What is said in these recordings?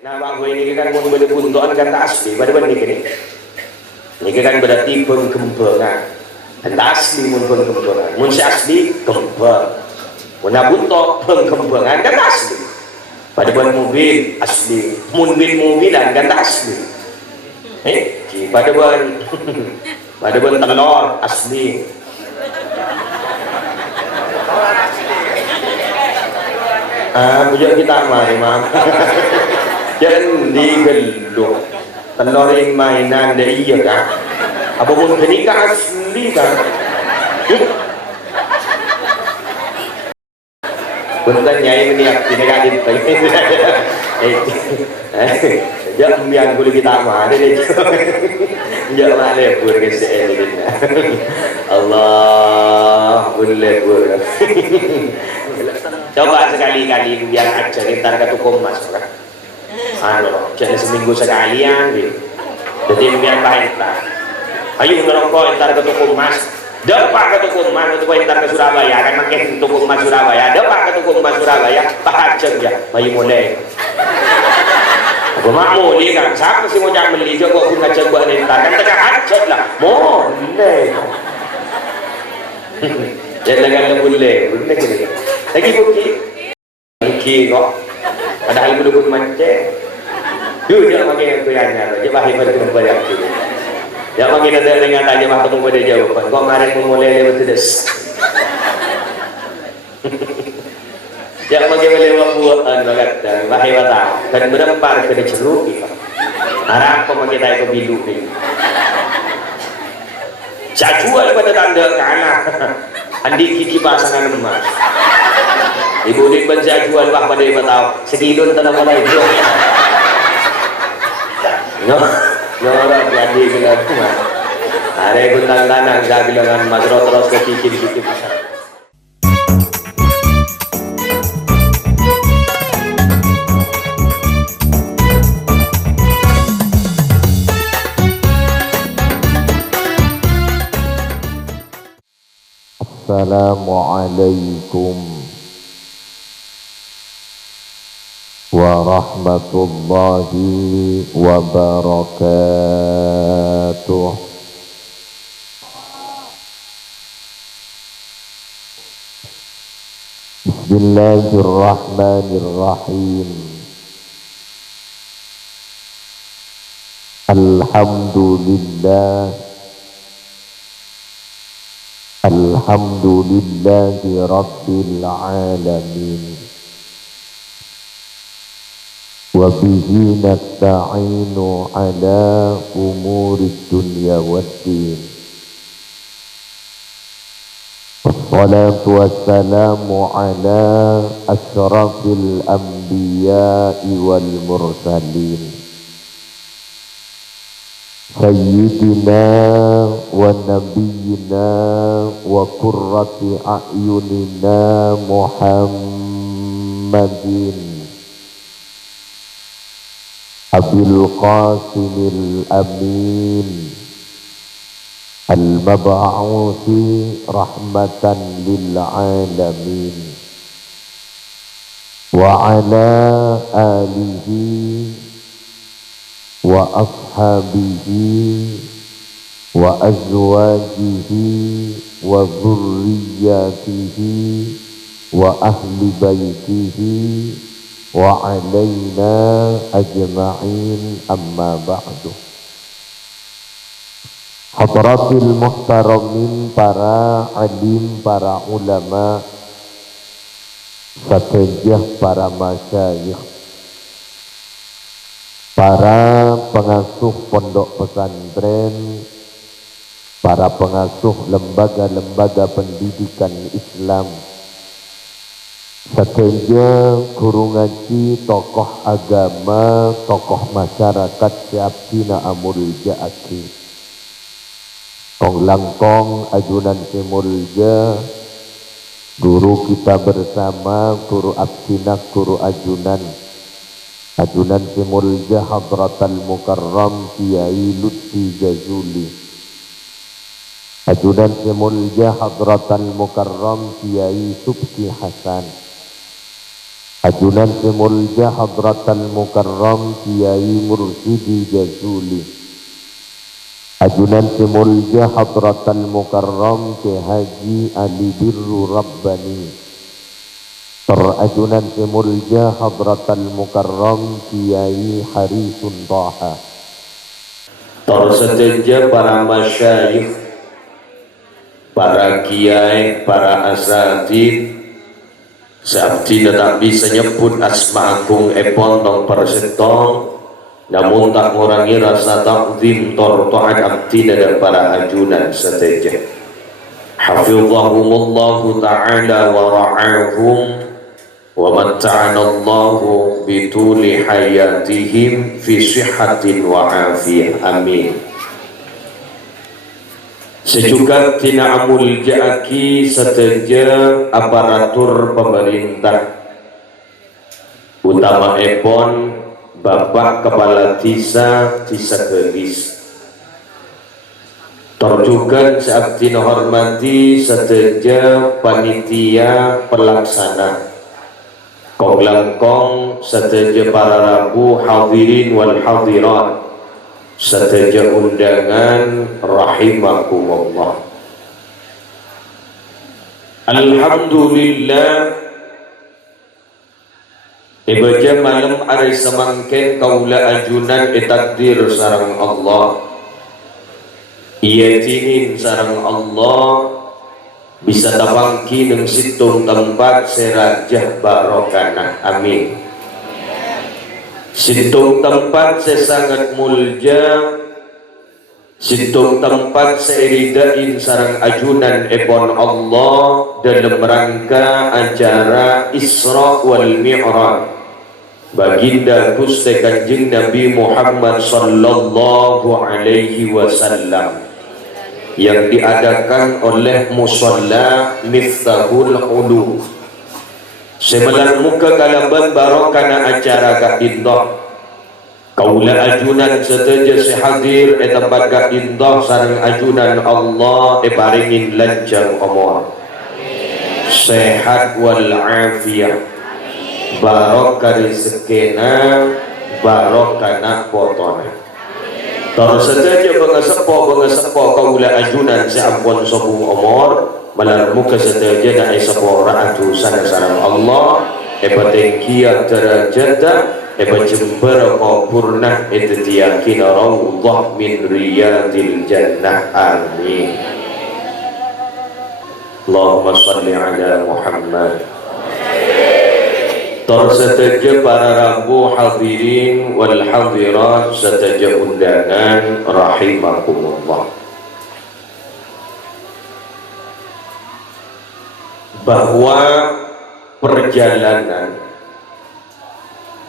Nah, bang ini kan mun bade buntoan kan tak asli, bade bande gini. Ini kan berarti pengkembangan. Anda asli mun pengkembangan. Mun si asli kembang. Mun bunto pengkembangan kan asli. Pada ban mobil asli. Mun mobilan kan asli. Pada ban telur asli. Punya kita mari mam. Jangan digeluh. Telur yang mainan dia iya kan. Apa pun kenikah asli kan. Punten nyai ini negatif. Jangan biang kulit kita mari deh. Jangan lebur ke sini. Allah lebur. Coba sekali-kali biar aja ntar ke tukum mas kan. Jadi seminggu sekali ya gitu. Jadi biar baik lah. Ayo ngerokok ntar ke tukum mas. Depak ke tukum mas untuk ntar ke Surabaya kan makin tukum mas Surabaya. Depak ke tukum mas Surabaya. Pahajeng ya. Bayi mulai. Aku mau ni kan. Siapa sih mau jangan beli juga kok ngajak buat ntar kan tengah hajat lah. Mulai. Jadi kan boleh gini. Lagi buki kok. Padahal duduk mancing. Yuk jangan pakai kuyanya. Coba hebat itu banyak tu. Jangan pakai ada dengan tanya mah temu pada jawaban. Kok kemarin memulai lewat des. Jangan pakai lewat buatan bagat dan bahaya batang. Dan berempar ke ceruk. Harap kau pakai tayo bilu ni. Saya jual pada tanda kalah. Andi kiki pasangan emas. Ibu din bansa jual bah pada iba tao. Sekilon tanah mulai bro. Nyorot jadi bilang mah. Are guntang tanang sa bilangan madro-tros ke kiki bisa. Assalamualaikum warahmatullahi wabarakatuh. Bismillahirrahmanirrahim. Alhamdulillah. Alhamdulillahi Rabbil Alamin. Wa bihi nasta'inu ala umurid dunya waddin. Wassalatu wassalamu ala asyrafil anbiya'i wal mursalin. Sayyidina wa nabiyyina wa qurrati a'yunina Muhammadin Abil Qasimil Amin al-mab'uthi rahmatan lil alamin wa ala alihi wa ashabihi wa azwajihi wa dhurriyyatihi wa ahli baitihi wa alaina ajma'in, amma ba'du. Hadratil muhtaramin, para alim, para ulama, satejah para masyayikh, para pengasuh pondok pesantren, para pengasuh lembaga-lembaga pendidikan Islam, satya guru ngaji, tokoh agama, tokoh masyarakat siap dina amulja aki, kong langkong ajunan simulja, guru kita bersama, guru absinak, guru ajunan simulja Hadratal Mukarram Kiai Lutfi Jazuli, ajunan simulja Hadratal Mukarram Kiai Subki Hasan, Ajunan Semulja Hadratal Mukarram Kiai Mursyidi Jazuli. Ajunan Semulja Hadratal Mukarram Ki Haji Ali Birru Rabbani. Terajunan Semulja Hadratal Mukarram Kiai Harisun Taha. Tersetuju para masyayikh, para kiai, para asatidz, seabdi tak bisa nyebut asma agung epon tong persetong, namun tak mengurangi rasa takzim tor taat abdi dan para ajunan seteja. Hafizahumullahu ta'ala wa ra'ahum wa matta'anallahu bituli hayatihim fi sihhatin wa afiyah. Amin. Sejuga tina amul ja'aki seteja aparatur pemerintah, utama epon Bapak Kepala Desa Gelis. Terjuga seabdi hormati seteja panitia pelaksana, kong langkong seteja para rabu hadirin wal hadirat, seteja undangan rahimakumullah. Alhamdulillah, ibadah malam hari semangken kaula ajunan takdir sarang Allah, iyatinin sarang Allah bisa tabangki ng situng tempat serajah barokana. Amin. Situng tempat sesangat mulja, situng tempat seiridain sarang ajunan epon Allah dalam rangka acara Isra wal Mi'raj baginda Gusti Kanjeng Nabi Muhammad sallallahu alaihi wasallam yang diadakan oleh Musalla Miftahul Ulu. Sebelah muka kalaban barokana acara ka indah, kaula ajunan seteja sehadir tempat ka indah sareng ajunan Allah paringin lancar umur, sehat wal afiyah, barokah rezekina, barokah potona. Terus seteja bengesepo kaula ajunan seampun sobung umur malar muka seteja dan sepo ra'atu sana sarang Allah epatengkia derajata epajember purna etetiyakin rawdah min riyadil jannah. Amin. Allahumma salli ala Muhammad. Tersetuju para rabu hadirin wal hadirat setuju undangan rahimakumullah. Bahwa perjalanan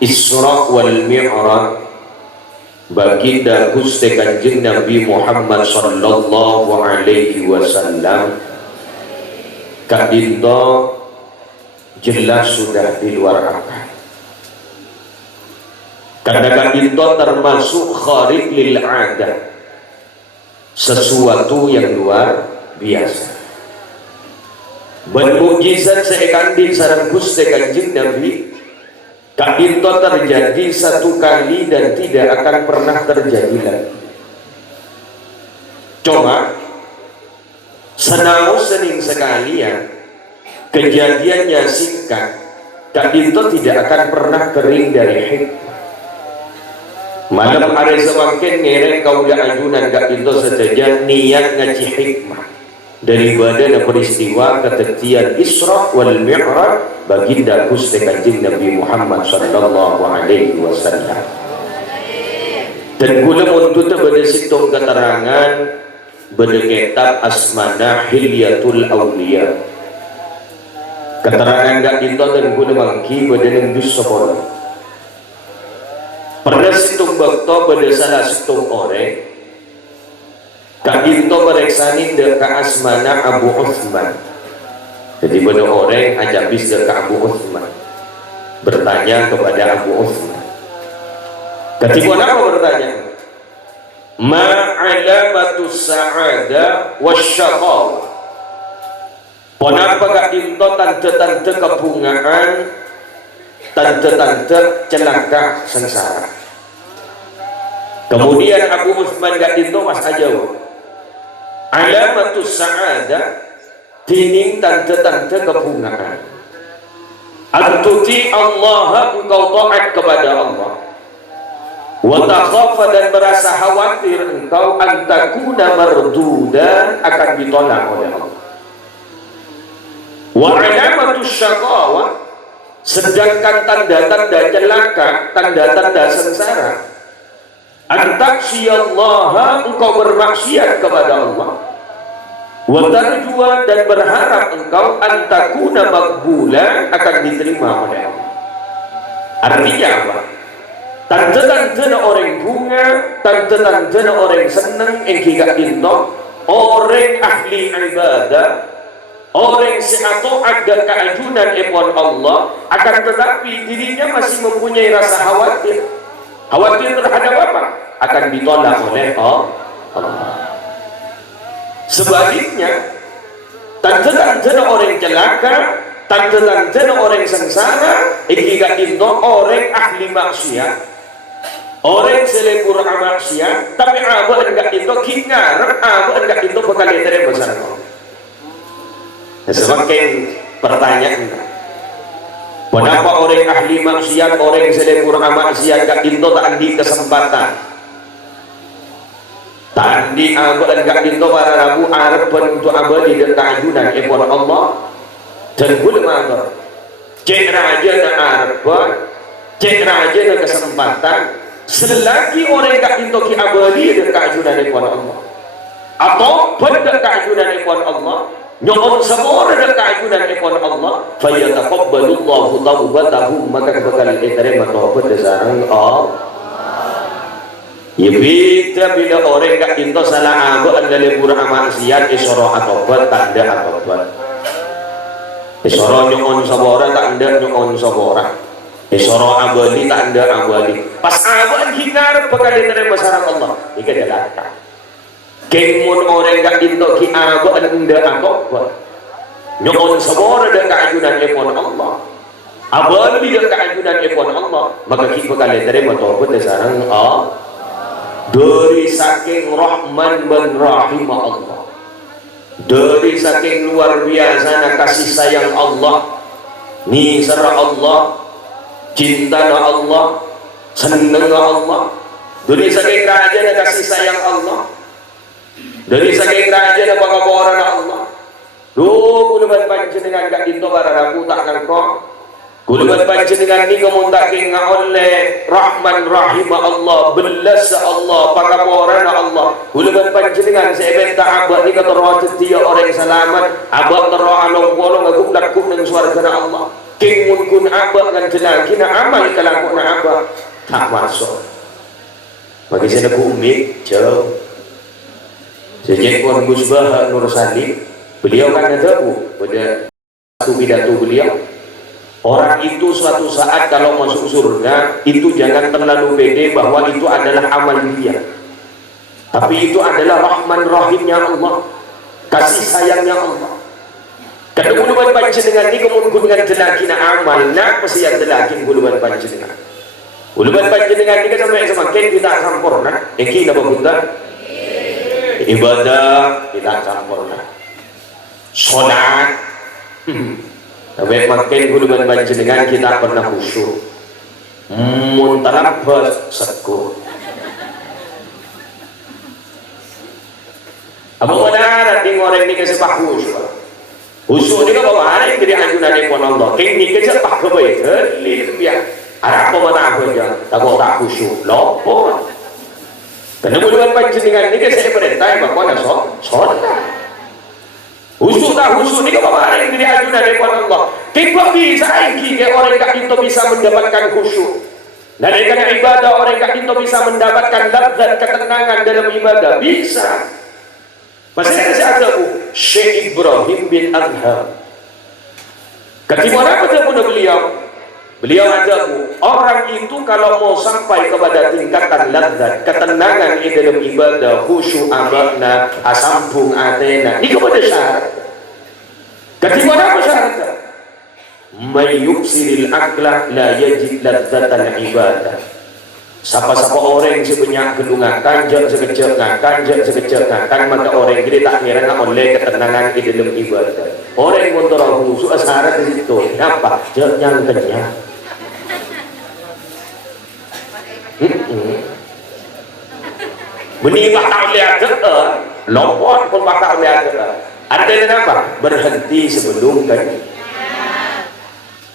Isra wal Mi'raj baginda Gusti Kanjeng Nabi Muhammad sallallahu alaihi wasallam kadinto jelas sudah di luar akal. Karena itu termasuk kharib lil adah, sesuatu yang luar biasa. Bermukjizat seekandin sarang Gusti Kanjeng Nabi, itu terjadi satu kali dan tidak akan pernah terjadi lagi. Cuma senau sening sekalian kejadiannya singkat, itu tidak akan pernah kering dari hikmah. Malam ada semakin ngereng kaula ajunan itu saja niat ngaji hikmah daripada peristiwa ketetian Isra wal Mi'raj baginda Gusti Kanjeng Nabi Muhammad sallallahu alaihi wasallam. Dan kula untuk pada situng keterangan pada kitab Asmana Hilyatul Awliya. Keterangan gak itu dan guna mangki pada nembus sekolah. Pernah situng bakto pada salah situng orang Kak Dinto mereksani dekat Asmana Abu Uthman. Jadi pada orang ajabis dekat Abu Uthman bertanya kepada Abu Uthman. Ketika apa bertanya? Ma alamatus sa'ada wasyaqaw. Kenapa Kak Dinto tante-tante kebungaan tante-tante celaka sengsara. Kemudian Abu Utsman gak dinto mas aja alamatus sa'adah tining tante-tante kebungaan antuti Allah, engkau taat kepada Allah, wa takhafa dan merasa khawatir engkau antakuna marduda akan ditolak oleh Allah. Wa alamatus syaqawa, sedangkan tanda-tanda celaka, tanda-tanda sengsara, antaksiyallaha, engkau bermaksiat kepada Allah, wa tarjua dan berharap engkau antakuna makbula akan diterima oleh Allah. Artinya apa? Tanda-tanda orang bunga, tanda-tanda orang seneng engkau dinto, orang ahli ibadah, orang seatoat dan keajunan epon Allah, akan tetapi dirinya masih mempunyai rasa khawatir. Khawatir terhadap apa? Akan ditolak oleh Allah. Sebaliknya, tanda-tanda orang celaka, tanda-tanda orang sengsara, jika itu orang ahli maksiat, orang selebur maksiat, tapi apa enggak itu kingar, apa enggak itu bakal diterima besar. Semakin pertanyaan, kenapa orang ahli maksiat, orang selebur maksiat gak itu tak di kesempatan? Tadi aku enggak dinto para rabu Arab untuk abadi dan keajunan epon Allah dan boleh matur cek raja na Arab, cek raja na kesempatan selagi orang enggak dinto ki abadi dan keajunan epon Allah atau pada keajunan epon Allah nyokon semua dan keajunan epon Allah fayataqabbalullahu taubatahum, maka bakal diterima taubat dasarang Allah. Ya beda bila orang gak dinto salah abu anda lebur amaksiat isoro atobat tanda atobat isoro nyokon sabora tanda nyokon sabora isoro abadi tanda abadi pas abu an hingar bakal diterima masyarakat Allah ika jalaka kemun orang gak dinto ki abu anda atobat nyokon sabora dan keajunan epon Allah abadi dan keajunan epon Allah, maka kita bakal diterima taubat dasarang Allah dari saking rahman dan rahimah Allah, dari saking luar biasa kasih sayang Allah, nisara Allah, cinta Allah, senang Allah, dari saking kerajaan kasih sayang Allah, dari saking kerajaan pengaboran Allah. Duh, kudu panjenengan gak dinto bararaku tak nangko. Kuluban panjenengan ni kemuntakin oleh Rahman Rahimah Allah, belas Allah, pakaporan Allah. Kuluban panjenengan sebenta abad ni kataro setia orang selamat, abad taro along bolong aguk lakup ng swarga na Allah. King mun kun abad ng jelaki na amal kalaku na abad tak masuk. Bagi saya nak umik jauh. Sejak Puan Gusbah Nur Salim, beliau kan ada pada satu pidato beliau. Orang itu suatu saat kalau masuk surga itu jangan terlalu pede bahwa itu adalah amal dia, tapi itu adalah rahman rahimnya Allah, kasih sayangnya Allah. Kadang guluban panjenengan ini kemudian jelaki na amal nak pasti yang jelaki guluban panjenengan. Guluban panjenengan ini kan sampai semakin kita sempurna, kita berbunda ibadah kita sempurna, sholat. Tapi makin guluban panjenengan kita pernah khusyuk, muntalabas sego. Apa benar di ngoreng ni kasi pak khusyuk? Khusyuk ni kalau hari dari ajunan epon Allah, keng ni kasi pak kebaik, lihat dia. Arab apa mana aku aja, tak tak khusyuk, lopo. Karena guluban panjenengan ni kasi perintah bapak nak sholat. Khusyuk tak khusyuk ni kalau hari dari ajunan epon Allah. Kok bisa orang gak itu bisa mendapatkan khusyuk? Dan dengan ibadah orang gak itu bisa mendapatkan lezat ketenangan dalam ibadah? Bisa. Masih ada Syekh Ibrahim bin Adham. Ketika apa dia beliau? Beliau ajaku, orang itu kalau mau sampai kepada tingkatan lezat ketenangan dalam ibadah, khusyuk abadna, asampung atena, ini kepada syarat. Ketika apa syaratnya? may yuksiril akla la yajid ladzatan ibadah. Sapa-sapa orang sebanyak gedungan kanjak sekecil ngakan maka orang jadi tak kira oleh ketenangan di dalam ibadah. Orang yang untuk khusus asara di situ. Kenapa? Jangan kenyang. Benih bakal lihat lopot pun bakal lihat. Artinya apa? Berhenti sebelum kenyang.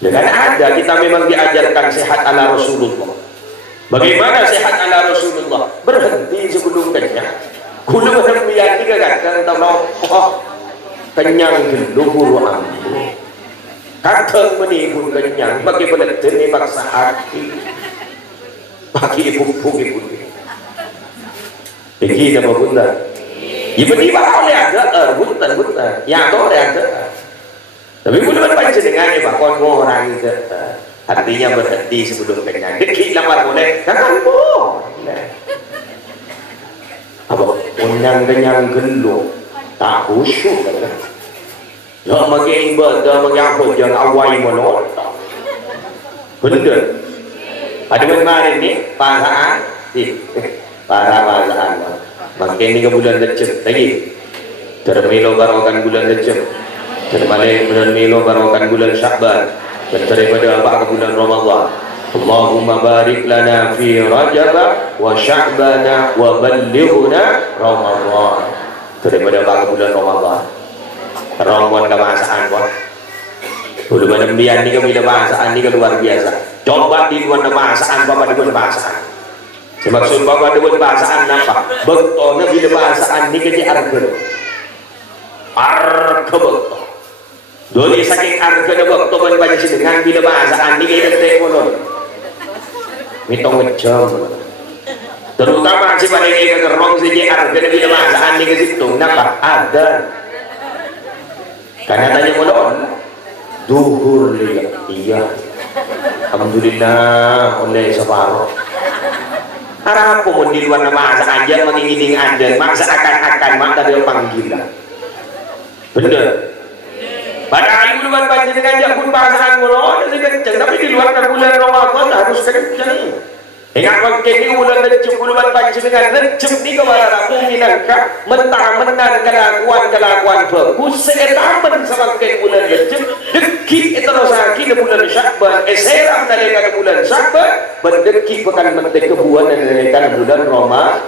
Dengan ada kita memang diajarkan sehat ala Rasulullah. Bagaimana sehat ala Rasulullah? Berhenti sebelum kenyang. Kulo berhenti kagak tolong kenyang geluhur ambu. Kakek menipun kenyang bagi beleteni paksa hati. Bagi ibu-ibu. Begini apa bunda? Ibu-ibu ada buntan. Ya kau ada. Tapi kulo panjenengan ya bakon orang itu. Artinya berhenti sebelum kenyang. Dikit lamar boleh, jangan boleh. Apa? Kenyang gelo, tak khusyuk. Ya magi ibadah magi apa jangan awai menolak. Benar. Ada kemarin ni paraan, para paraan. Makin ni ke bulan Rejab lagi. Termelo barokan bulan Rejab. Termalai bulan Melo barokan bulan Syakban. Dan daripada apa ke bulan Ramadhan. Allahumma barik lana fi Rajab wa Sya'bana wa ballighna Ramadhan. Daripada apa ke bulan Ramadhan. Ramadhan kebahasaan kok. Dulu mana biar ni ke bila bahasaan ni ke luar biasa. Coba di luar bahasaan bapak di luar bahasaan. Maksud bapak di luar bahasaan apa? Bektona bila bahasaan ni ke di arga. Arga bektona. Doli saking arga na waktu banyak dengan bila bahasaan ni kayak teleponon. Mitong jam. Terutama si pada kayak kerong si arga na bila bahasaan ni ke situ. Kenapa? Ada. Karena tanya molon. Duhur liya. Iya. Alhamdulillah oleh separuh. Harap pun di luar bahasa aja mengingining ada. Maksa akan maka dia panggilan. Bener. Padahal bulan panjenengan jak pun bahasaan ngono kenceng tapi di luar bulan Ramadan harus kenceng. Ingat waktu ini bulan Rejab bulan panjenengan Rejab ni kawala rabu minangka mentah-mentah kelakuan bagus seetaman semakin bulan Rejab deki terus lagi di bulan Syakban seram dari bulan Syakban berdeki pekan mentek kebuan dari bulan Ramadan.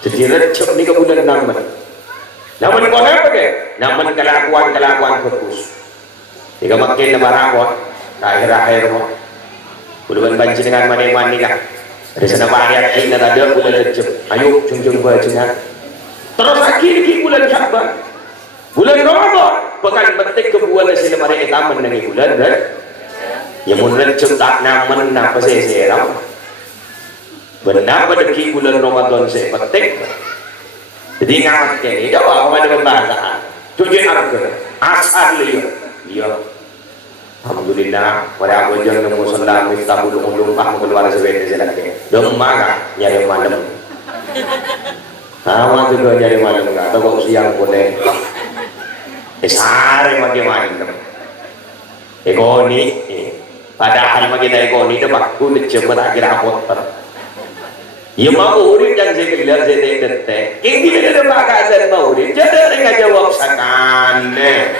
Jadi Rejab ni ke bulan 6. Namun kau apa ke? Namun kelakuan bagus. Jika makin lebar apa? Akhir mo. Bulan banci dengan mani kah? Ada sana banyak kita ada bulan Rejab. Ayo jung baca. Terus akhir bulan Syakban. Bulan Ramadan pekan mentek kebuan hasil lemari etam menangi bulan dan yang mun Rejab tak namen apa seram. Benar pada bulan Ramadan saya petik. Jadi ngamat ini, jawab kepada pembahasan. Tujuan arga, asal iya. Alhamdulillah, pada aku jangan nemu selam, kita belum keluar sebentar lagi. Demang nyari malam. Sama juga nyari malam nggak, atau kok siang boleh. Sare makin malam. Ekoni, padahal makin ekoni itu baku dijemur akhir apot. Ya mau urip yang saya bilang saya detek. Yang tidak ada makanan mau urip, jadi nggak jawab sakane.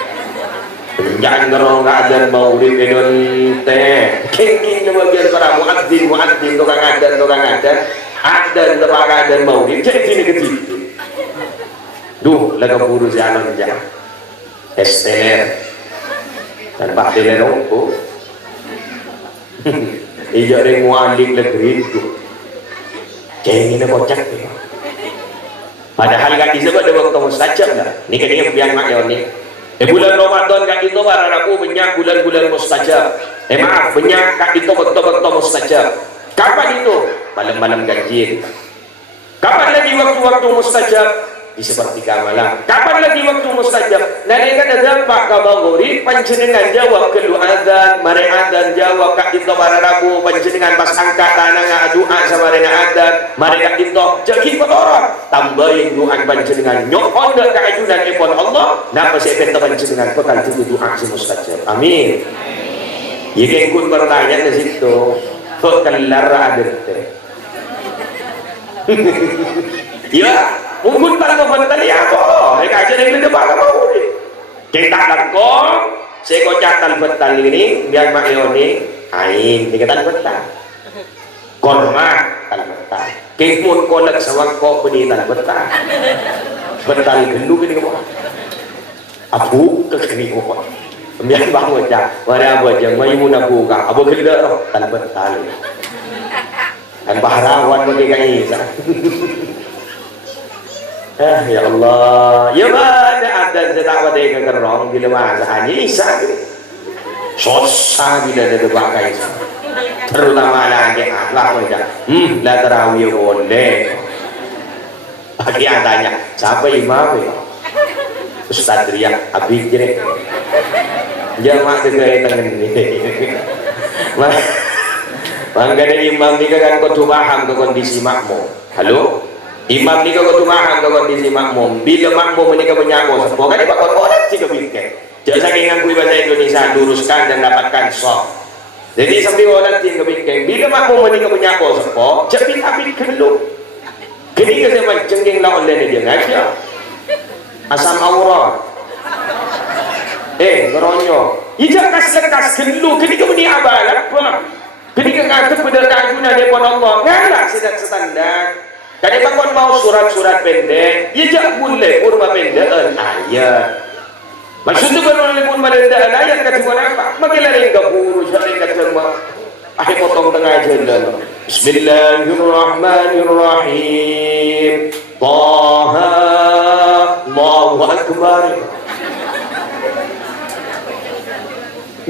Jangan kalau nggak ada mau urip edon teh. Kengking bagian para muadzin tukang ada makanan mau urip. Jadi sini kecil. Duh, laga buru si anon aja. Esteler dan Pak Delenongko. Iya ring mualik legeri itu. Ini kocak ya. Padahal kan disebut ada waktu mustajab lah. Ini kan dia biang mak ya ni. Bulan Ramadan kan itu barang aku banyak bulan-bulan mustajab. Maaf banyak kan itu waktu mustajab. Kapan itu? Malam-malam ganjil. Kapan lagi waktu-waktu mustajab? di sepertiga malam. Kapan lagi waktu mustajab? Nalika dampak ka maghrib panjenengan jawab kedua adzan, mari adzan jawab ka kita para rabu panjenengan pas angkat tanah doa sabarena adzan, mari ka kita jadi kotoran tambahin doa panjenengan nyokon dak ka ajunan ipun Allah napa sing panjenengan bakal doa si mustajab. Amin. Yeke kun bertanya di situ, kok kelar aderte. Ya, mungkin tak mau bertanya apa? Mereka aja yang lebih bagus mau ni. Kita langkong, saya kocakkan betal ini, biar makioni, ain, dikatakan betal. Korma, tal betal. Kepun kolak sawang kok penitan betal. Betal gelu kini kau. Abu kekini kau. Biar bangun aja, mana abu aja, mai muna buka, abu gelu tal betal. Dan pahlawan bagi kami. Ya Allah, ya mana ada jenak pada yang kerong bila masa hanya isa, susah bila ada pakai, terutama lagi Allah macam, lah terawih boleh. Bagi tanya, siapa imam ya? Ustaz Ria, habis je. Jamaah segera tangan ini. Mangkane imam ni kan kau paham ke kondisi makmum. Halo? Imam ni kau paham ke kondisi makmum. Bila makmum ni kau menyangkut semua kan dia bakal orang sih kau fikir. Jangan saking ngangkui bahasa Indonesia luruskan dan dapatkan soft. Jadi sambil orang sih kau fikir. Bila makmum ni kau menyangkut semua, jadi habis kelu. Kini kita mencengking lawan lain dia ngaji. Asam aurat. Geronyo. Ijak kas kelu. Kini kau ni abal apa? Ketika kata pada kajunan depan Allah, ngalak sedang standar. Kadang bangun mau surat-surat pendek, ia jak boleh urma pendek ayat. Maksudnya kalau pun pendek ayat kata bukan apa? Makilah ringga buru, jangan kata mak. Akhir potong tengah jalan. Bismillahirrahmanirrahim. Taha, Allahu Akbar.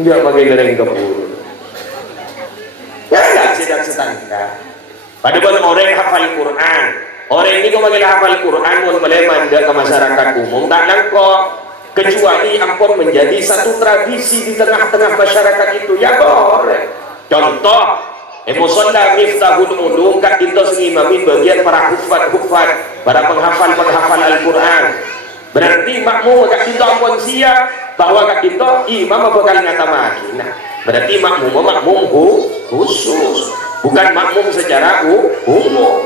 Dia makilah ringga buru. Ya, sedang standar. Pada orang hafal Quran, orang ini kalau hafal Quran, mau meleman ke masyarakat umum, tak langkah kecuali ampun menjadi satu tradisi di tengah-tengah masyarakat itu. Ya boleh. Contoh, musolla Miftahul Ulum kat kita sengimami bagian para hufad, para penghafal Al-Quran. Berarti makmum kat kita ampun siap bahwa kat kita imam bakal ngatamaki. Nah, berarti makmum khusus, bukan makmum secara umum.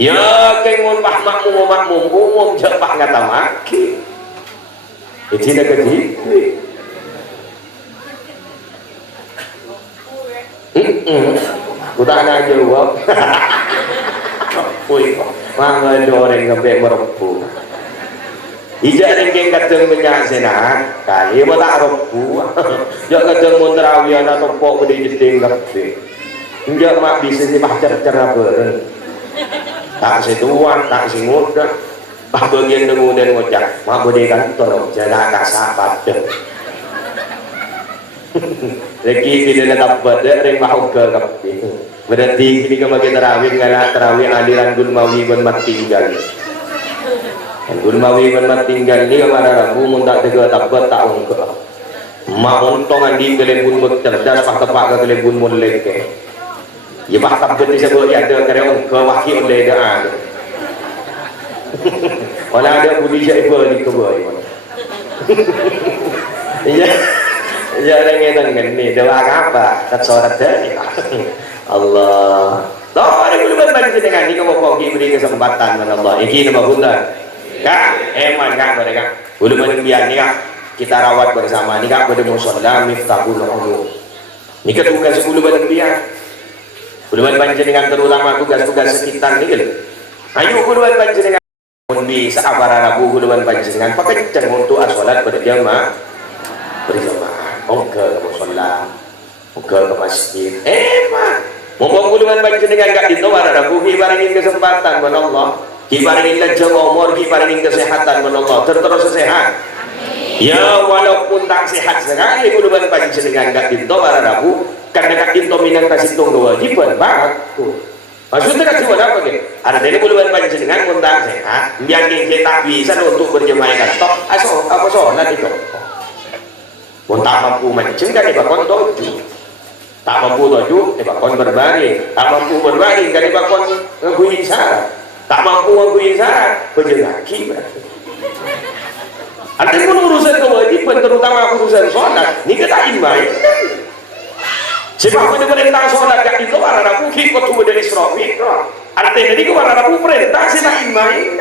Ya, kengon makmum umum cepat ngatamaki. Itu dah keji. Udah nak jawab. Oi, mana orang sampai merempu. Ijak ringking kata minyak senang kali apa tak ropu. Jak kata mun tarawih ana topok bedi jeding kape. Enjak mak bisa si bahcar apa. Tak setuan, tak singut dah. Bah bagian dengu dan ngocak. Mak bedi kantor jaga kasapat. Lagi bila nak dapat ring mahu ke kape. Berarti kini ke bagi tarawih ngala tarawih aliran Gulmawi ban mati tinggal. Gulmawi benar tinggal ni kamar Rabu mundak tega takut tak ungkap. Mak untongan di kelebun bercerdas pak tepak ke kelebun mulai ke. Ya bah takut ni sebut ya ada kerana ungkap wakil oleh dah. Kalau ada budi syaifa di kebun. Ya, ya orang yang ni doa apa? Tak sorat dah. Allah. Tahu ada gulungan bagi dengan ni kamu pergi beri kesempatan dengan Allah. Ini nama bunda. Kak, eman kak mereka. Ulu biar ni kak kita rawat bersama ni kak pada musola Miftahul Ulum. Ni kan tugas 10 bulan biar. Ulu panjenengan terutama tugas-tugas sekitar ni kan. Ayo ulu panjenengan di saabara Rabu ulu panjenengan pakai kencang untuk asolat pada jamaah berjamaah. Ke musola, ke masjid. Eman. Mumpung ulu panjenengan kak itu pada Rabu ibaratnya kesempatan buat Allah. Kibaringin lanjang umur, kibaringin kesehatan menolak terus sehat. Ya walaupun tak sehat sekali, kuduban panjenengan gak pinto para Rabu, karena gak pinto minang kasih tunggu wajiban baku. Maksudnya kan cuma apa gitu? Ada ini buluan panjenengan kontak sehat, yang kita bisa untuk berjemaah kantor, aso apa sholat itu? Tak mampu mancing kan dibakon toju, tak mampu toju dibakon berbaring, tak mampu berbaring kan dibakon ngeguin syarat, tak mampu ngeguin syarat berjelaki berarti. Ada pun urusan kewajiban terutama urusan sholat, ini kita imai. Sebab pada perintah sholat gak itu warna aku ikut tuh dari Isra Mi'raj. Artinya ini warna aku perintah sih tak imain.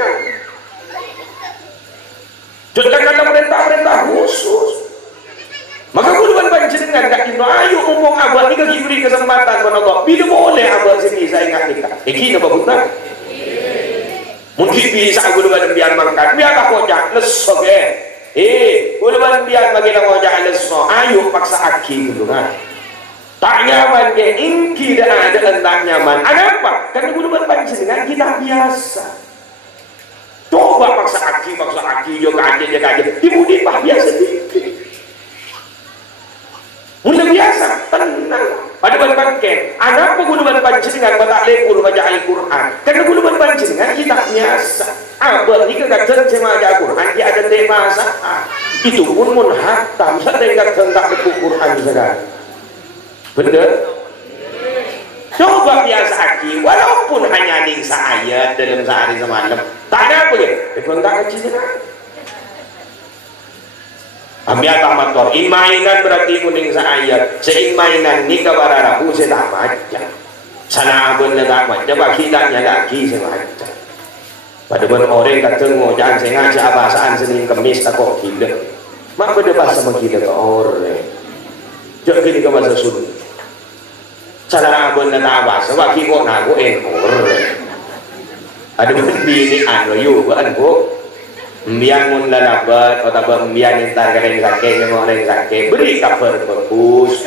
Jangan kata perintah khusus. Maka kuduan panjenengan gak itu ayo ngomong abah ini diberi kesempatan menolak. Bila boleh abah sini saya ingat nikah. Ini apa bukan? Mungkin bisa kuduan biar makan. Biar tak kocak lesok kuduan biar bagi kocak lesok. Ayo paksa aki kuduan. Tak nyaman ke ingki dan ada tak nyaman. Ada apa? Karena kuduan panjenengan kita biasa. Coba paksa aki yo kaji. Dimudi pak biasa dikit. Mulai biasa, tenang. Pada bangke, ada apa kuduan panjenengan batak lekul baca Al-Quran? Karena kuduan panjenengan kita biasa. Abah ni kagak sama aja Al-Quran, dia ada tema saat. Itu pun hatam, saya tentang Al-Quran sekarang. Benar? Coba biasa aki, walaupun hanya ning ayat dalam sehari semalam, tak ada apa ya? Bentak kecil kan? Ambil tamator, imainan berarti kuning ayat, seimainan ni kabararabu setamat. Sana abun na tamat, coba kitanya lagi semacam. Pada benar orang kata jangan sengaja abasaan Senin Kemis tak kok gila. Mak berdebat sama gila ke orang. Jangan gini ke bahasa Sunda. Cara abon na tabas, waki ko na ko engkor. Ada bini ano yu ba ko? Mbiyan mun lalabat o taba mbiyan intar karen sakit ng orang sakit. Beri kabar bagus.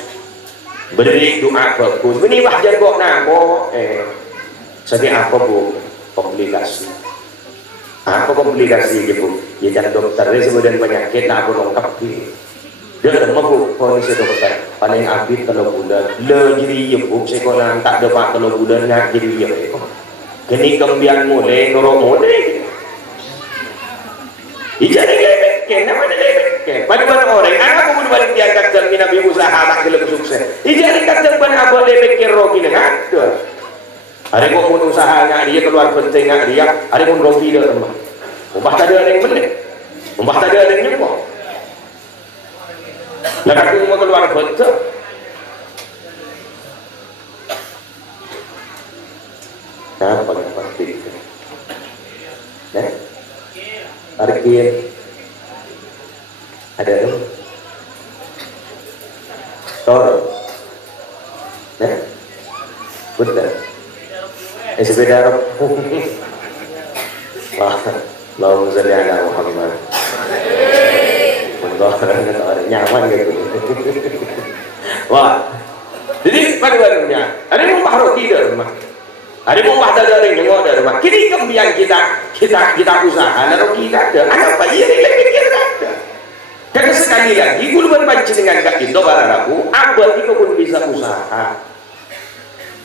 Beri doa bagus. Bini bahjan ko na ko sabi ako bu komplikasi. Apa komplikasi gitu? Ya jangan dokter kemudian penyakit na ako lengkap gitu. Dia ada mabuk kondisi dokter paling abis 3 bulan le jadi ibu sekolah tak dapat 3 bulan nak jadi ibu kini kembian mulai norok mulai jadi lebek nama lebek pada orang anak pun balik dia kata nabi usaha tak gelap sukses jadi kata ban apa lebek rogi dengan ada pun usahanya dia keluar penting dia ada pun rogi dia rumah ubah tadi ada yang benar ubah tadi ada yang nyemuk. Lalu aku mau keluar betul. Apa yang penting? Parkir. Ada tu. Tol. Betul. Sepeda. Wah, Allahumma shalli ala Muhammad. Orang nyaman gitu. Wah, jadi pada barangnya ada yang membaharu tidak rumah, ada yang membaharu dari nyengok dari rumah. Kini kemudian kita usaha, lalu kita ada apa dia pikir ada. Karena sekali lagi guluban panjenengan gak itu bararabu, abad itu pun bisa usaha.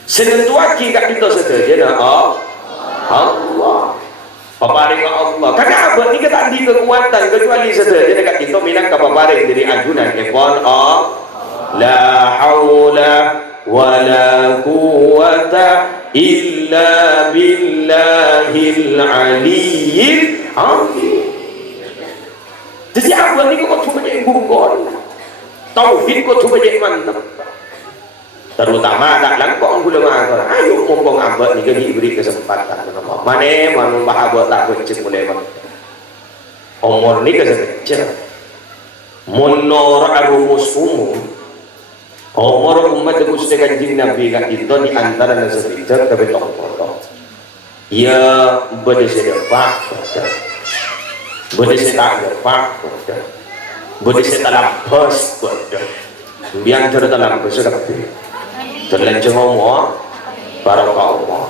Senentua kita itu saja Allah. Paparing Allah. Karena abad ini kita di kekuatan kecuali sederhana dekat itu minang kapaparing dari ajunan epon la haula wala quwata illa billahil aliyyil azim. Jadi abad ini kok cuma jadi bungkol. Tauhid kok cuma jadi mantap. Terutama tak langkong gula mangkor. Ayo mumpung abad ni diberi kesempatan. Mana man abad tak becik mulai bang. Umur ni kesempatan. Munor arumus umum. Umur umat Gusti Kanjeng Nabi kat itu di antara nasi bijak tapi tong. Ya bade sedepak. Bade sedepak. Bade setalapos. Biang cerita dalam bersedekah. Terlenceng ngomong para Allah.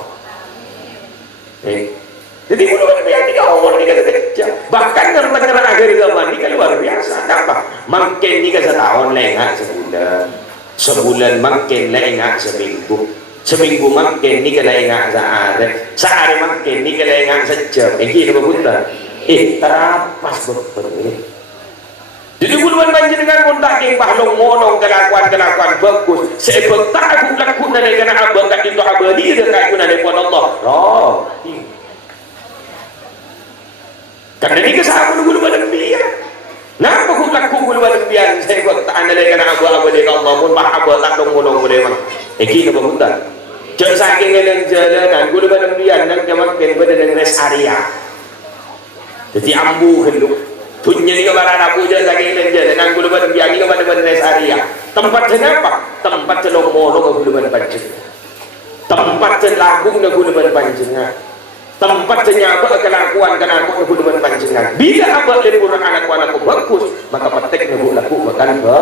Jadi udah biar tiga umur ni kata bahkan karena akhir zaman ni kan luar biasa. Apa? Makin ni setahun lengah sebulan makin lengah seminggu. seminggu makin ni kena ingat sehari makin ni kena ingat sejam ini apa punta terapas betul ini. Jadi buluan panjenengan pun tak king bahlong monong kelakuan bagus sebab tak aku lakukan dari kena abang kat itu abadi dekat aku dari pun Allah karena ini kesalahan buluan lebih ya kenapa aku lakukan buluan lebih sebab tak anda dari kena abadi Allah pun abang tak dong monong boleh mah ini apa punta jangan saking ngelang jalanan buluan lebih dan makin pada dengan rest area jadi ambu genduk punya ni kepada aku je lagi lenje dengan gulu badan biang ni kepada badan area tempat kenapa tempat celomono ke gulu badan pancing tempat celagung ke gulu badan pancingan tempat cenyapa kelakuan ke gulu badan pancingan bila apa lembur anak-anakku bagus maka petik nebuk laku makan ke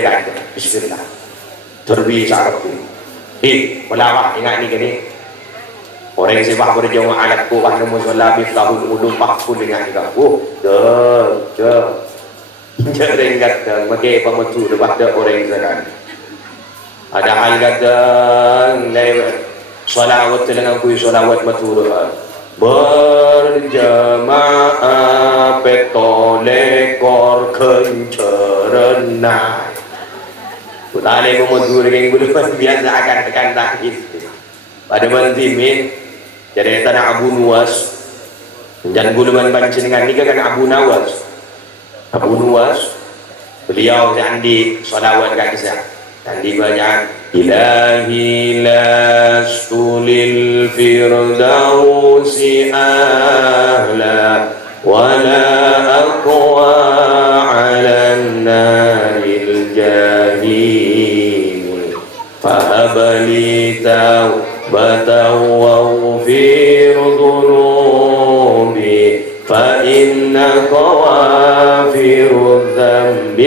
jaga bismillah terbiasa aku pelawak ingat ni gini orang yang sebab berjamaah anakku wahna musallami tahun ulum pakpun dengan kita jangan kata makai pemetu lepas dah orang yang ada hal kata salawat dengan kui salawat matur berjamaah petolekor kencerena putale pemetu dengan gula biasa akan tekan takis pada mentimin jadi tanah Abu Nuwas dan guluman panjenengan ni kan Abu Nuwas beliau candi salawat kat kisah candi banyak ilahi lastu lil firdausi ahla wala aqwa ala naril jahim fahabali وتغفر ذنوبي فإنك غافر الذنب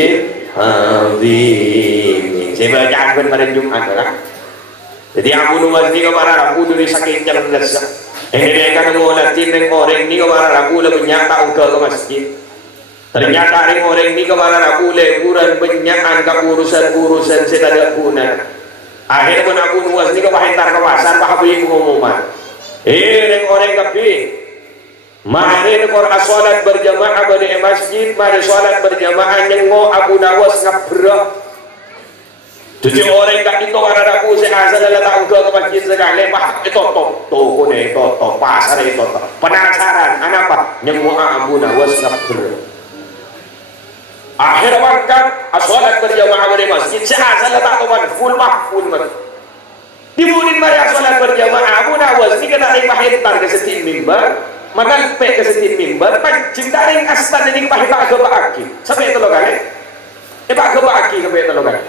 عظيم. Saya bacakan pada Jumat lah. Jadi Abu Nuwas ni kepada aku dari saking cerdas. Dia kan ngolatin dengan orang ni kepada aku lebih nyata ke masjid. Ternyata orang ni kepada aku leburan penyakan ke urusan-urusan saya tidak guna. Akhirnya pun Abu Nuwas ni kewahentar kawasan pahabi pengumuman orang kapi mari korang solat berjamaah pada masjid mari solat berjamaah nyengo Abu Nuwas ngabrah jadi orang kat itu karena aku saya asal datang ke masjid sekali itu toko ni pasar itu penasaran apa nyengo Abu Nuwas ngabrah akhir waktu solat berjamaah pada masjid saya asal tak tahu full dibunin mari solat berjamaah Abu Nuwas ni kena pahintar ke setin mimbar makan pe ke setin mimbar pancing taring astan ini pahita ke baki sampai itu loh kan pak ke baki sampai itu loh kan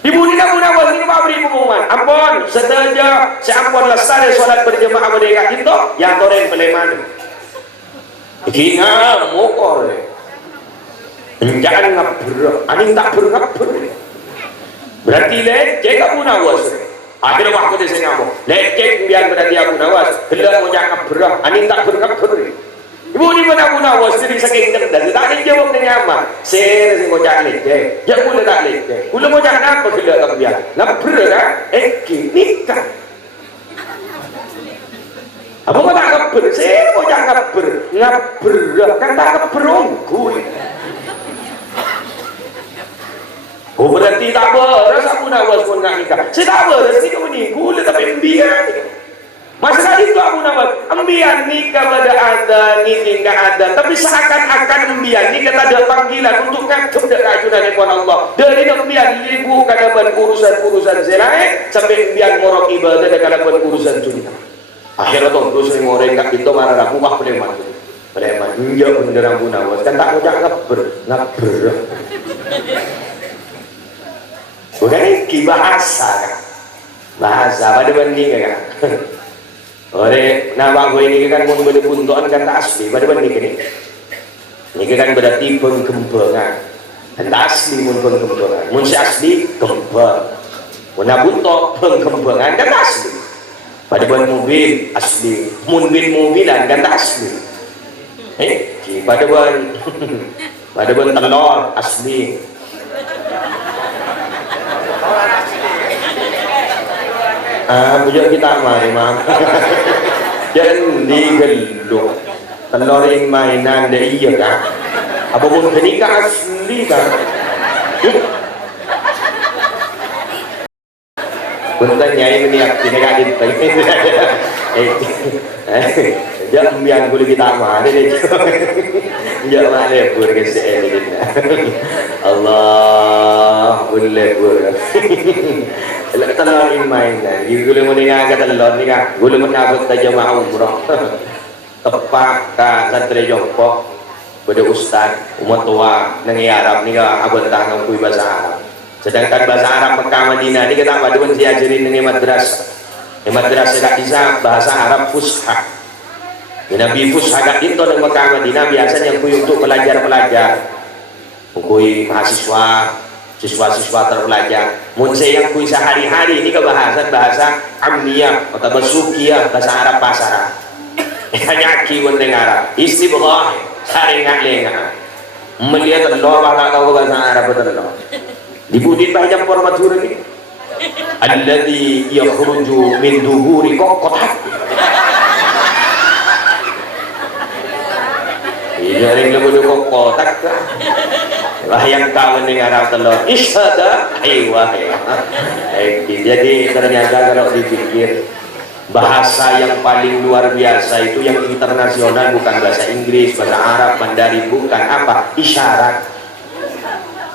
dibunin Abu Nuwas ni memberi pengumuman ampun sedaja saya ampun lestari solat berjamaah pada itu yang toreng peleman iki ngamuk orang jangan ngapur, ani tak ngapur. Berarti lecek Abu Nuwas. Akhirnya waktu dia saya ngomong, lecek biar berarti Abu Nuwas. Hendak mau jangan ngapur, ani tak ngapur. Ibu ni mana Abu Nuwas jadi saking cerdas, tak ada jawab dengan nyaman. Saya mau jangan lecek, jangan boleh tak lecek. Boleh mau jangan apa hendak tak biar. Ngapur kan? Nikah. Apa mau tak ngapur? Saya mau jangan ngapur, kan tak ngapur ongkul. Oh berarti tak beres Abu Nuwas pun nak nikah. Saya tak beres ni kamu ni gula tapi embian. Masa kali itu Abu Nuwas embian nikah pada ada ni tinggal ada. Tapi seakan-akan embian ni kata ada panggilan untuk ngatur kerajunan ekor Allah. Dari embian ibu kadaban urusan-urusan zelai sampai embian ngorok ibadah dan kadaban urusan cerita. Akhirnya tu terus sering orang kat pintu marah aku wah preman. Dia beneran Abu Nuwas kan tak mau ngapur. Bukan ini bahasa kan? Bahasa pada banding kan? Oleh nama gue ini kan mau berbentukan kan tak asli pada banding ini. Ini kan berarti penggembangan. Dan tak asli mun penggembangan. Mun si asli gembang. Mun buntok penggembangan dan asli. Pada ban mobil asli. Mun bin mobilan dan tak asli. Pada ban telur asli. Bujur kita mari mam. Jangan digeluk. Telorin mainan dia iya kan. Apa pun kenika asli kan. Punten nyai meniak tidak kadin. Jangan biang kulit kita mah deh. Jangan lebur ke sini. Allah boleh bur. Telorin mainan. Gulu mendingan kata telor ni kan. Gulu menabut jamaah umrah. Tepat ke santri Jongkok pada ustaz umat tua nengi Arab ni kan abang tangan kui bahasa Arab. Sedangkan bahasa Arab Mekah Madinah ni kita pada pun diajarin dengan madrasah. Madrasah tak bisa bahasa Arab fusha. Nabi fusha kat itu di Mekah Madinah biasanya kui untuk pelajar-pelajar, kui mahasiswa, siswa-siswa terpelajar. Munse yang kui sehari-hari ini ke bahasa amniyah atau basukiyah bahasa Arab pasaran. Hanya kiwan dengar istibghah saringan lengan melihat Allah tak tahu bahasa Arab betul. Dibudin bahasa formatur ini alladzi yakhruju min duhuri kokotak. Iya ring lebu kokotak. Lah yang kawan dengar telur isyada aywa. Jadi ternyata kalau dipikir bahasa yang paling luar biasa itu yang internasional bukan bahasa Inggris, bahasa Arab, Mandarin, bukan apa? Isyarat.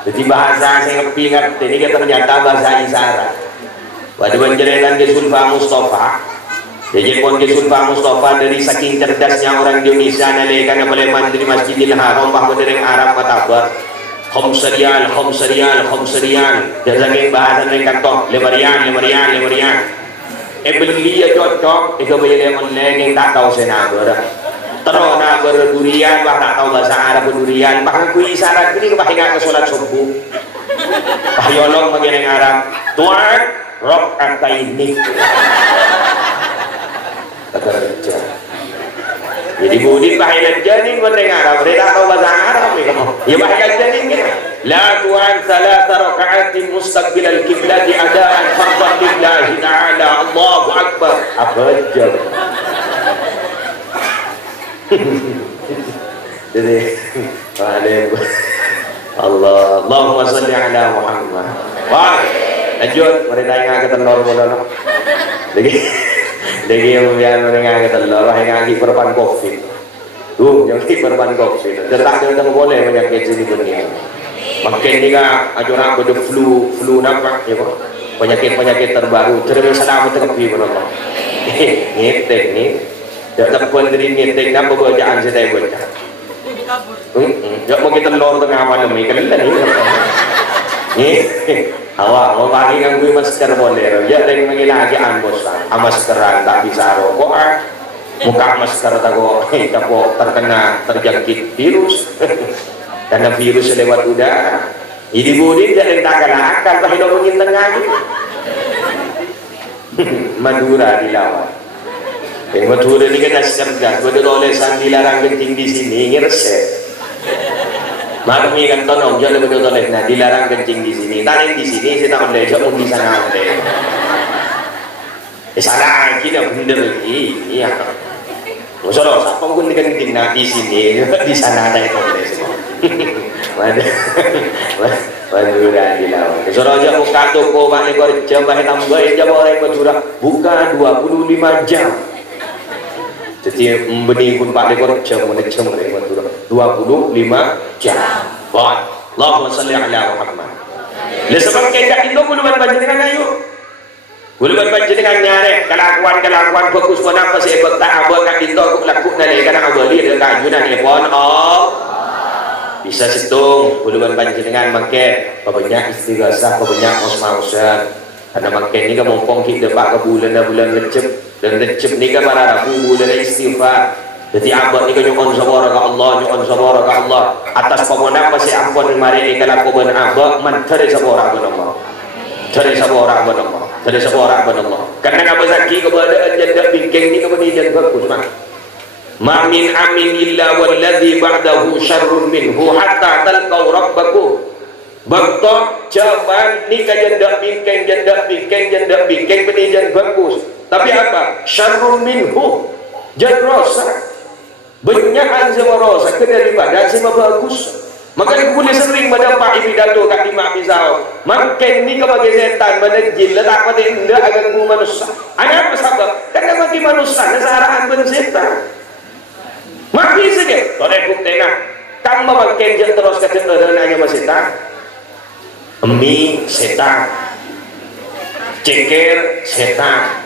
Jadi bahasa saya ingat ini ternyata bahasa isyarat. Pada penjelasan ke Sulfa Mustafa, jadi pun ke Sulfa Mustafa dari saking cerdasnya orang Indonesia nalekan oleh Menteri Masjidil Haram bahwa dari Arab katabar khomserial, dan saking bahasa mereka toh lemarian. Beli ya cocok, itu bayar online yang tak tahu senabar. Terus nabar durian, bah tak tahu bahasa Arab durian. Bahkan kui isyarat ini kebahingan ke sholat subuh. Bah yolong bagian yang Arab. Tuan, rakaat ini. Kerja. Jadi budin bahingan jadi mendengar Arab. Dia tak tahu bahasa Arab. Ya bahingan jadi gitu. La tuan salat raka'atin mustaqbil al-qiblat adaan fardhan lillahi ta'ala. Allahu akbar. Apa aja. Jadi Allahumma salli ala Muhammad. Wah, lanjut mereka ingat ke telur bodoh. Lagi yang mereka ke telur, yang lagi perban covid. Yang lagi perban covid. Tidak boleh menyakit sini dunia. Makin juga ajuran pada flu nampak ya kok. Penyakit terbaru. Terus selama terkepi bodoh. Ngetek ni. Tak pun dari ngetek nak bacaan saya baca. Jak mau kita lor tengah malam ni kan ni. Awak mau bagi kan gue masker boleh. Ya dengan mengilah aja bos. Maskeran tak bisa rokok. Muka masker tak kok terjangkit virus. Karena virus lewat udara. Jadi budin jangan tak kena akal pak hidup mungkin tengah. Madura dilawan. Madura ini kan cerdas. Betul oleh dilarang kencing di sini ngeresep. Makanya kan tonong jangan betul oleh nah dilarang kencing di sini. Tarik di sini saya tak boleh jauh di sana boleh. Salah kita bener lagi. Iya. Masalah siapa pun kencing di sini di sana ada itu boleh semua. Madura dilawan. Soalnya aja buka toko balik kerja bahkan tambah jam orang Madura buka 25 jam. Jadi benih pun Pak Dekor jam mereka Madura 25 jam. Wah, Allahumma salli ala Muhammad. Lesebab kita itu buluman panjenengan ayo. Buluman panjenengan nyare kelakuan fokus pada apa sih tak abang kat itu aku laku nale kana abali dengan kajunan epon bisa situng buluman panjenengan mangke banyak istighosah banyak maus-mausan karena mangke ni kan mumpung kita pak ke bulan Recep dan Recep ni kan para rabu bulan istighfar jadi abad ni kan nyukon sabara ke Allah atas pemenang pasti ampun mari ni kalau aku ben abad mencari sabara ke Allah cari sabara karena apa zaki kepada janda bingkeng ni kemudian bagus mah ma min amin illa walladhi ba'dahu syarrun minhu hatta talqaw rabbakum. Bakto jaman ni ka janda bingkeng benijan bagus. dzalika syarrun minhu. Jangan rosak. Benyakan sama rosak ke daripada sama bagus. Maka boleh sering mendapat pidato kat lima pisau. Makin ni kebagai setan pada jin letak pada indah agar ku manusia. Ada apa sebab? Karena bagi manusia nasaraan ben setan. Mati saja. Tore bukti nak. Kamu makin je terus kata nanya mas setan. Emi setan. Ceker setan.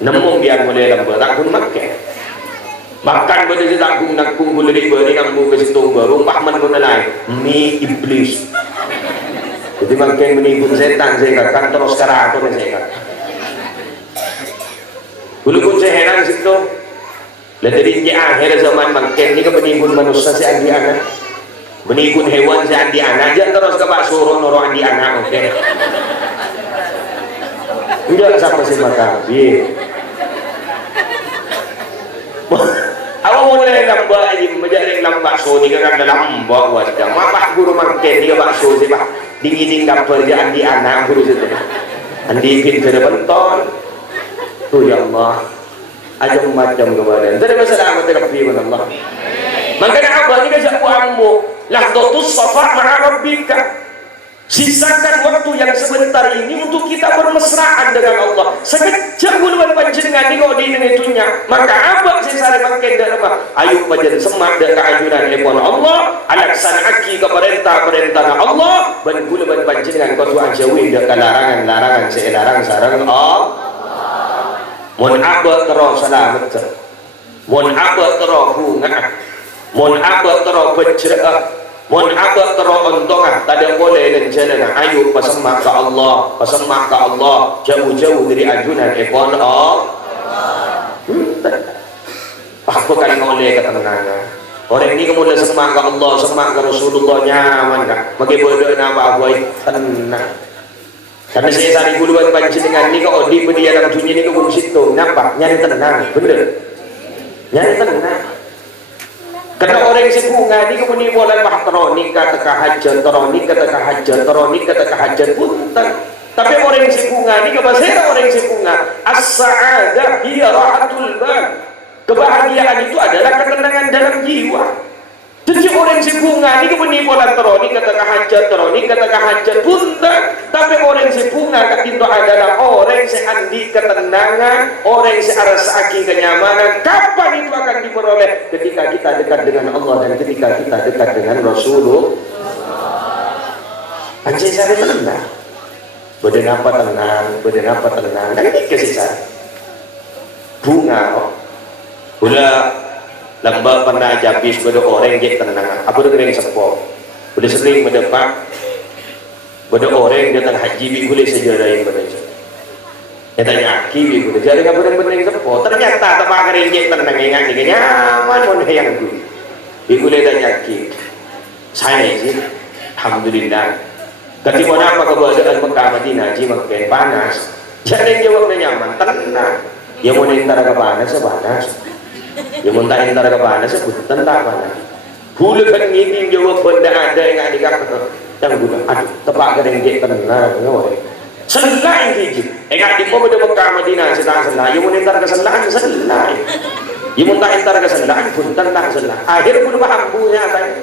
Nemu biar mulai lembar tak pun makin. Bahkan pada si takung nakung boleh diberi nambu ke situ rumpah man pun lain mi iblis. Jadi makin menipu setan saya kan terus karato saya kan. Dulu pun saya heran situ. Lah dari akhir zaman makin ni ke menipu manusia si andi anak. Menipu hewan si andi anak aja terus ke pak suruh noro andi anak oke. Enggak sama si makabi. Awak mulai lambak ini menjadi lambak so ni kan dalam lambak wajah. Mapak guru makin ni bakso sih pak. Dingin dapat dia andi anak guru situ. Andi pintar benton. Tu ya Allah. Ajam macam kemarin. Terima kasih terapi Allah. Makanya apa ni kerja buatmu? Lahdatus safa ma'a rabbika. Sisakan waktu yang sebentar ini untuk kita bermesraan dengan Allah. Sekejap buluan panjenengan ni kau di itunya. Maka apa sisare makin darah? Ayo pajen semak dan keajuran lepon Allah. Alaksanaki ke perintah Allah. Dan buluan panjenengan kau tuan jauhi dan larangan selarang sarang Allah. Mun apa terus selamat. Mun apa terus bunga. Mun apa terus bercerah. Mun apa terontongan tak ada boleh dan jalan. Ayo pasemak ke Allah, jauh-jauh dari ajunan epon Allah. Apa kan oleh ketenangan. Orang ini kemudian semak ke Allah, semak ke Rasulullah nyaman kan. Bagi bodoh nama abuai tenang. Karena saya sari buluan panjenengan ni kau di media dalam dunia ni kau situ nampak nyari tenang, bener. Nyari tenang. Karena orang yang bunga ni kemudian boleh mahtroni kata kahajat, teroni kata kahajat punten. Tapi orang yang bunga ni kebasera orang yang bunga. As-sa'adah hiya rahatul bal. Kebahagiaan itu adalah ketenangan dalam jiwa. Jadi orang yang bunga ni kemudian boleh teroni kata kahajat punten. Tapi orang yang bunga itu adalah orang yang andi ketenangan, orang yang arasaki kenyamanan. Kapan itu akan diperoleh? Ketika kita dekat dengan Allah dan ketika kita dekat dengan Rasulullah. Anjay saya tenang. Beden apa tenang. Dan ini kasih saya. Bunga kok. Udah lembab pernah habis pada orang yang tenang. Apa tu kering sepok. Udah sering mendepak. Pada orang yang datang haji boleh sejarah yang berbeza. Dia tanya kiwi boleh jadi apa benar-benar yang sepok. Ternyata tempat kering yang tenang ingat ni nyaman pun yang tu. Boleh tanya kiwi. Saya sih, alhamdulillah. Ketika apa keberadaan Mekah Madinah haji makin panas. Jadi jawabnya nyaman, tenang. Yang mau ntar ke panas, sepanas. Yang mau ntar ke panas, sebutan tak panas. Hulu kan ini jawab benda ada yang dikatakan. Yang guna, aduh, tepak kering jek tenang. Selain hiji. Ingat di mau pada Mekah Madinah selang. Yang mau ntar ke selang, selang. Yang mau ntar ke selang, pun tenang selang. Akhirnya pun hambunya tanya.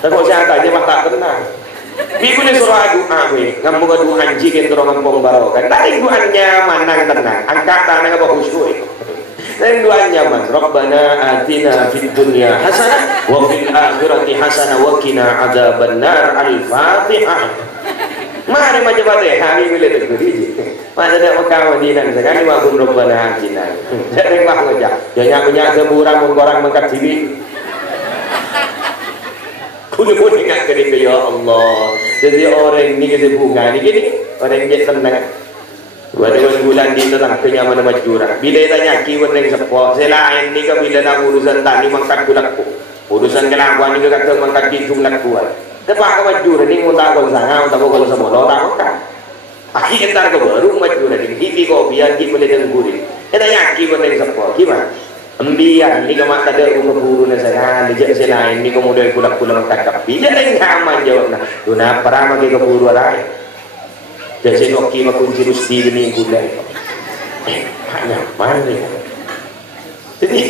Tapi saya tanya mah tak tenang. Bikuli surah doa we, ngamu doa anji kan terus ngempong barokan. Dari doa nyaman nang tenang, angkat tangan apa khusyuk. Dari doa nyaman, Rabbana atina fid dunya hasanah wa fil akhirati hasanah wa qina adzabannar. Al-Fatihah. Mari macam mana hari boleh terjadi. Masa dah Mekah Madinah sekali maupun Rabbana atina. Jangan mah ngajak. Jangan punya keburang mengorang mengkat TV. Pun ingat ke dia, ya Allah. Jadi orang ni kita bunga ni gini, orang yang tenang. Pada bulan di tengah kenyamanan majurah. Bila tanya kiwan yang sepuluh, selain ni ke bila nak urusan tani mangkat kulakku, urusan kelakuan ni ke kata mangkat hitung lakuan. Tepat ke majurah ni muntah kau sangat, muntah kau semua orang makan. Akhirnya tar ke baru majurah ni, hibi kau biar kita boleh tengguri. Tanya kiwan yang sepuluh, gimana? Ambian ni kamu tak ada umur na sana, dijak selain ni kamu dah kulak-kulak kakap. Bijak yang aman jawab na. Tuna para magi keburu alai. Jadi noki makunci rusti demi gulai. Hanya mana nih? Jadi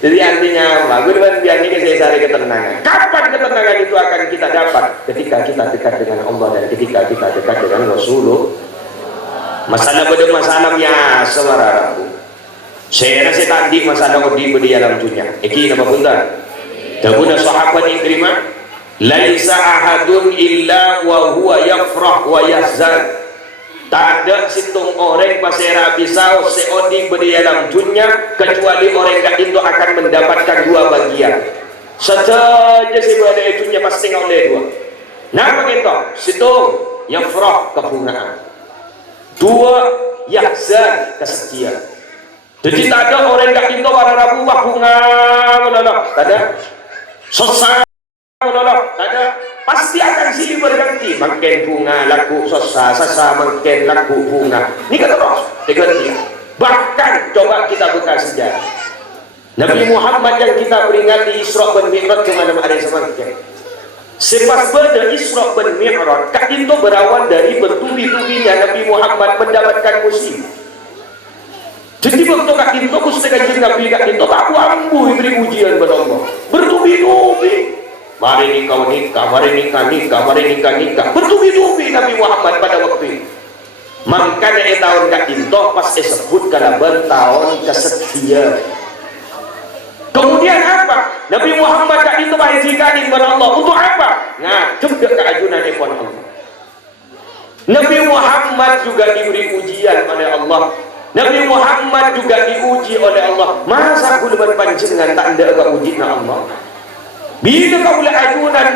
jadi artinya apa? Gunawan biar ini saya cari ketenangan. Kapan ketenangan itu akan kita dapat? Ketika kita dekat dengan Allah dan ketika kita dekat dengan Rasulullah. Masalah pada masalah ya saudaraku. Saya rasa tadi masalah di dalam dunia. Iki nama bunda. Dahulu sahabat Ikrimah, laisa ahadun illa wa huwa yafrah wa yahzan. Tak ada situng orang pasera pisau seodi di dalam dunia kecuali orang itu akan mendapatkan dua bagian. Saja sebuah itunya pasti oleh dua. Nah begitu, situng yafrah kebungaan. Dua yahzan kesedihan. Jadi tak ada orang itu pada rabu bunga menolak, tak ada. Sesat menolak, tak ada. Pasti akan silih berganti, makin bunga laku sasa makin laku bunga ini kan terus diganti. Bahkan coba kita buka sejarah Nabi Muhammad yang kita peringati Isra bin Mi'raj kemana ada semakin sepas pada Isra bin Mi'raj kak itu berawal dari bertubi-tubinya Nabi Muhammad mendapatkan musibah. Jadi waktu kak itu mesti kajian Nabi kak itu aku ambu beri ujian pada Allah bertubi-tubi. Mari nikah, mari nikah. Bertubi-tubi Nabi Muhammad pada waktu itu. Makanya tahun kak itu pas disebut kalaban tahun kesekian. Kemudian apa? Nabi Muhammad kak itu bahisikan kepada Allah untuk apa? Nah, juga keajunan ekon Allah. Nabi Muhammad juga diberi ujian oleh Allah. Nabi Muhammad juga diuji oleh Allah. Masa guluban panjenengan tak ada ke uji na Allah? Bila kau ajunan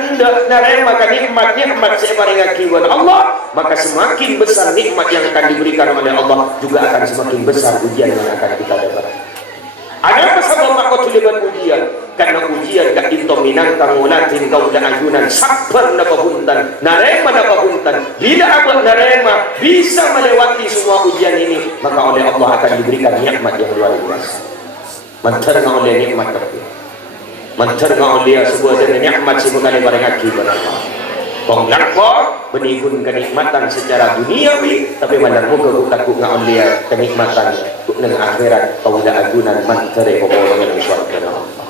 narema nikmat sebaring akibat Allah, maka semakin besar nikmat yang akan diberikan oleh Allah, juga akan semakin besar ujian yang akan kita dapat. Ada apa sebab kau tuliban ujian? Karena ujian gak itu minangkang ulatin kau ajunan sabar napahuntan, narema napahuntan. Bila abad narema bisa melewati semua ujian ini, maka oleh Allah akan diberikan nikmat yang luar biasa. Menterna oleh nikmat tersebut. Mencerna oleh sebuah dengan nikmat sebagai barang akibat Allah. Penglakor menihun kenikmatan secara duniawi, tapi mana muka aku nggak oleh kenikmatan dengan akhirat kau dah agunan mentere pemolongan surga Allah.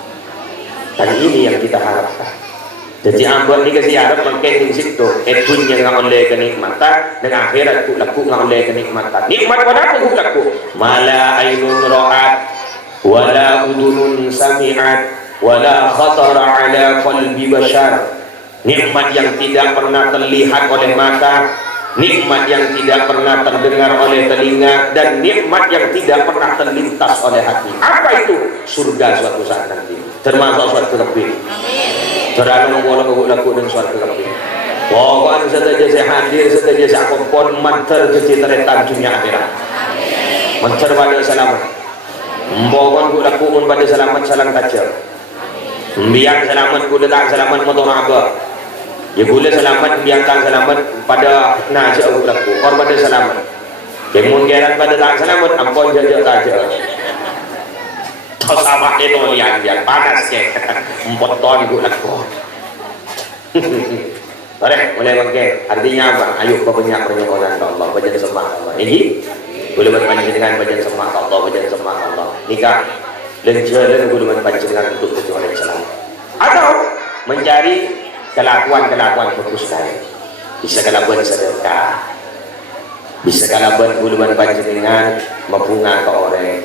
Dan ini yang kita harapkan. Jadi ambil ni kasi harap mengkending situ, etunya nggak oleh kenikmatan dengan akhirat aku nggak oleh kenikmatan. Nikmat pada aku laku. Mala ainun ra'at, wala udunun sami'at. Wala khatara ala qalbi bashar. Nikmat yang tidak pernah terlihat oleh mata, nikmat yang tidak pernah terdengar oleh telinga, dan nikmat yang tidak pernah terlintas oleh hati. Apa itu? Surga suatu saat nanti, termasuk suatu lebih. Terang ngomong laku dan suatu lebih. Pokoknya setaja saya hadir, setaja saya kompon manter keciteretan dunia akhirat. Manter pada selamat. Pokoknya laku pun pada selamat salang kacau. Biar selamat kuda tak selamat motor apa? Ya kuda selamat biarkan selamat pada nasi aku laku. Kor pada selamat. Kemun geran pada tak selamat ampun jaja saja. Tos apa itu yang panas ke? 4 ton aku laku. Boleh bangke. Artinya apa? Ayo banyak permohonan Allah, banyak sembah Allah. Ini boleh berpanjang dengan banyak sembah Allah, banyak sembah Allah. Nikah lenjalan guluman panjenengan untuk tujuan yang selamat, atau mencari kelakuan fokus saya. Bisa kelakuan sedekah, bisa kelakuan guluman panjenengan mempunga ke orang,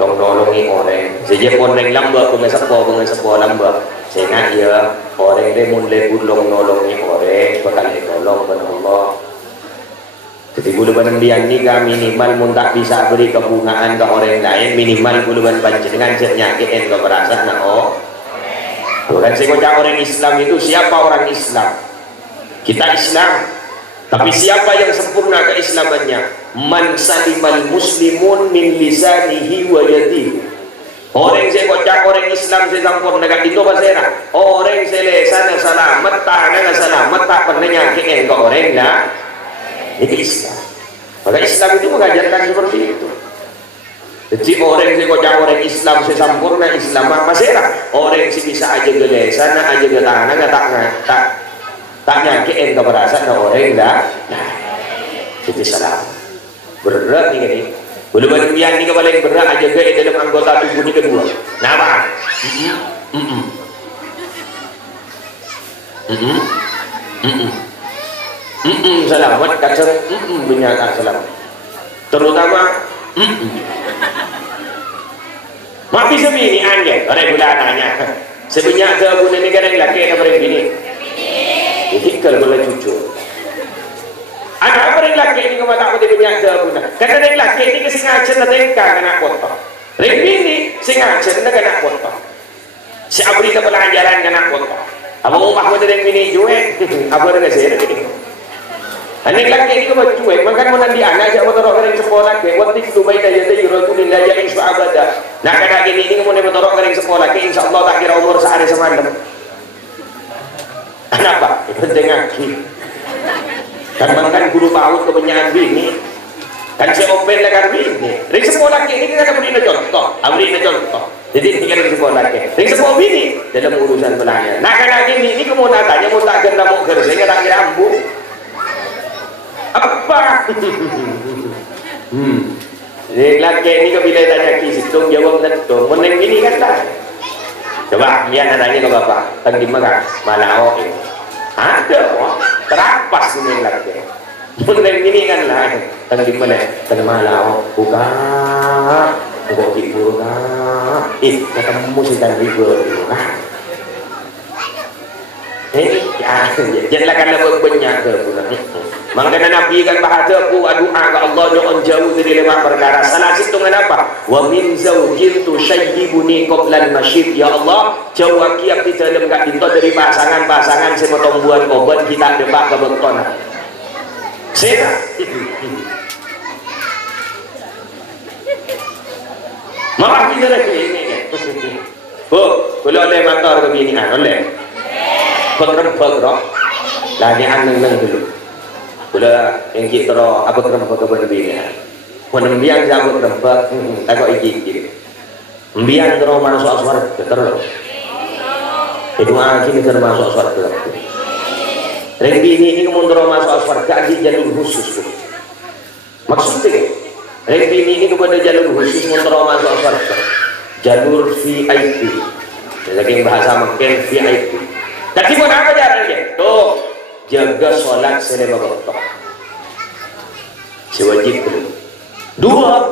nolongi orang. Sejak orang lamba pengesepo lamba, saya nak ya orang dia mulai bulong nolongi orang, bakal nolong kepada Allah. Jadi guluban biang nikah minimal mun tak bisa beri kebungaan ke orang lain, minimal guluban panjenengan nyakiin ke perasaan nah oh. Bukan saya kocak orang Islam itu siapa orang Islam? Kita Islam, tapi siapa yang sempurna keislamannya? Man salimal muslimun min lisanihi wa yadihi. Orang saya kocak orang Islam saya sempurna kan itu pasera. Orang saya sana selamat, tanah selamat, tak pernah nyakiin ke orang lah. Itu Islam. Maka Islam itu mengajarkan seperti itu. Jadi orang yang kocak orang Islam sempurna Islam apa sih lah? Orang yang bisa aja gede sana aja ke tanah tak nyakiin keperasaan orang enggak. Nah, itu salah. Berat nih ini. Belum berlebihan ini paling berat aja ke dalam anggota tubuh ini kedua. Nama? Selamat kacang. Benyakan selamat. Terutama mapi semini anjay. Orang gula tanya. Sebanyak gabun ini kadang laki atau orang bini? Itikal boleh cucu. Ada apa yang laki ini kau tak boleh banyak gabun? Karena yang laki ini kesengaja nanti kena potong. Orang bini sengaja nanti kena potong. Si abri ke pelajaran kena potong. Abang umah boleh orang bini juga. Apa dengan saya ini? Anak laki ini kau cuek. Makan mau nanti anak aja motor orang sekolah. Waktu itu baik aja tu Rasulullah aja insya Allah. Nak kena gini ini kau mau motor orang sekolah. Insya Allah tak kira umur sehari semalam. Kenapa? Penting lagi. Kan makan guru paut kebanyakan bini. Kan saya open lah kan bini. Ring sekolah ini kita beri contoh. Beri contoh. Jadi ini kan sekolah ini. Ring sekolah bini dalam urusan pelanggan. Nak kena gini ini kau mau natanya mau tak kena mau kerja nggak tak kira ambu. Apa? Laki ini kebila tanya kisah dong jawab betul. Meneng ini kan tak. Coba dia nanya ke bapak. Tadi makan malau ini. Ada kok. Terapas ini laki. Meneng ini kan lah. Tadi mana? Tadi malau. Buka. Buka buka. Ketemu si tadi buka. Janganlah kan lebih banyak ke bukan. Makanya Nabi kan bahagia ku doa ke Allah nyon jauh dari lima perkara. Salah satu kenapa? Wa min zaujin tushayyibuni qabla al-masyib. Ya Allah, jauh aki kita dalam gak dinto dari pasangan-pasangan saya potong buat obat kita depak ke beton. Saya malah kita lagi ini kan. Kalau oleh motor kebinian oleh pekerja lagi neng dulu. Bila yang kita apa kerempat berbeda, mana biang jago kerempat, tak iki. Biang terus masuk aswar terus. Itu akhirnya termasuk aswar terus. Rembi ini kemudian terus masuk aswar ke jalur khusus. Maksudnya, rembi ini kepada jalur khusus kemudian terus masuk aswar jalur VIP. Jadi bahasa makin VIP. Tapi mana apa caranya? Tuh. Jaga sholat selama waktu. Sewajib dulu. Dua,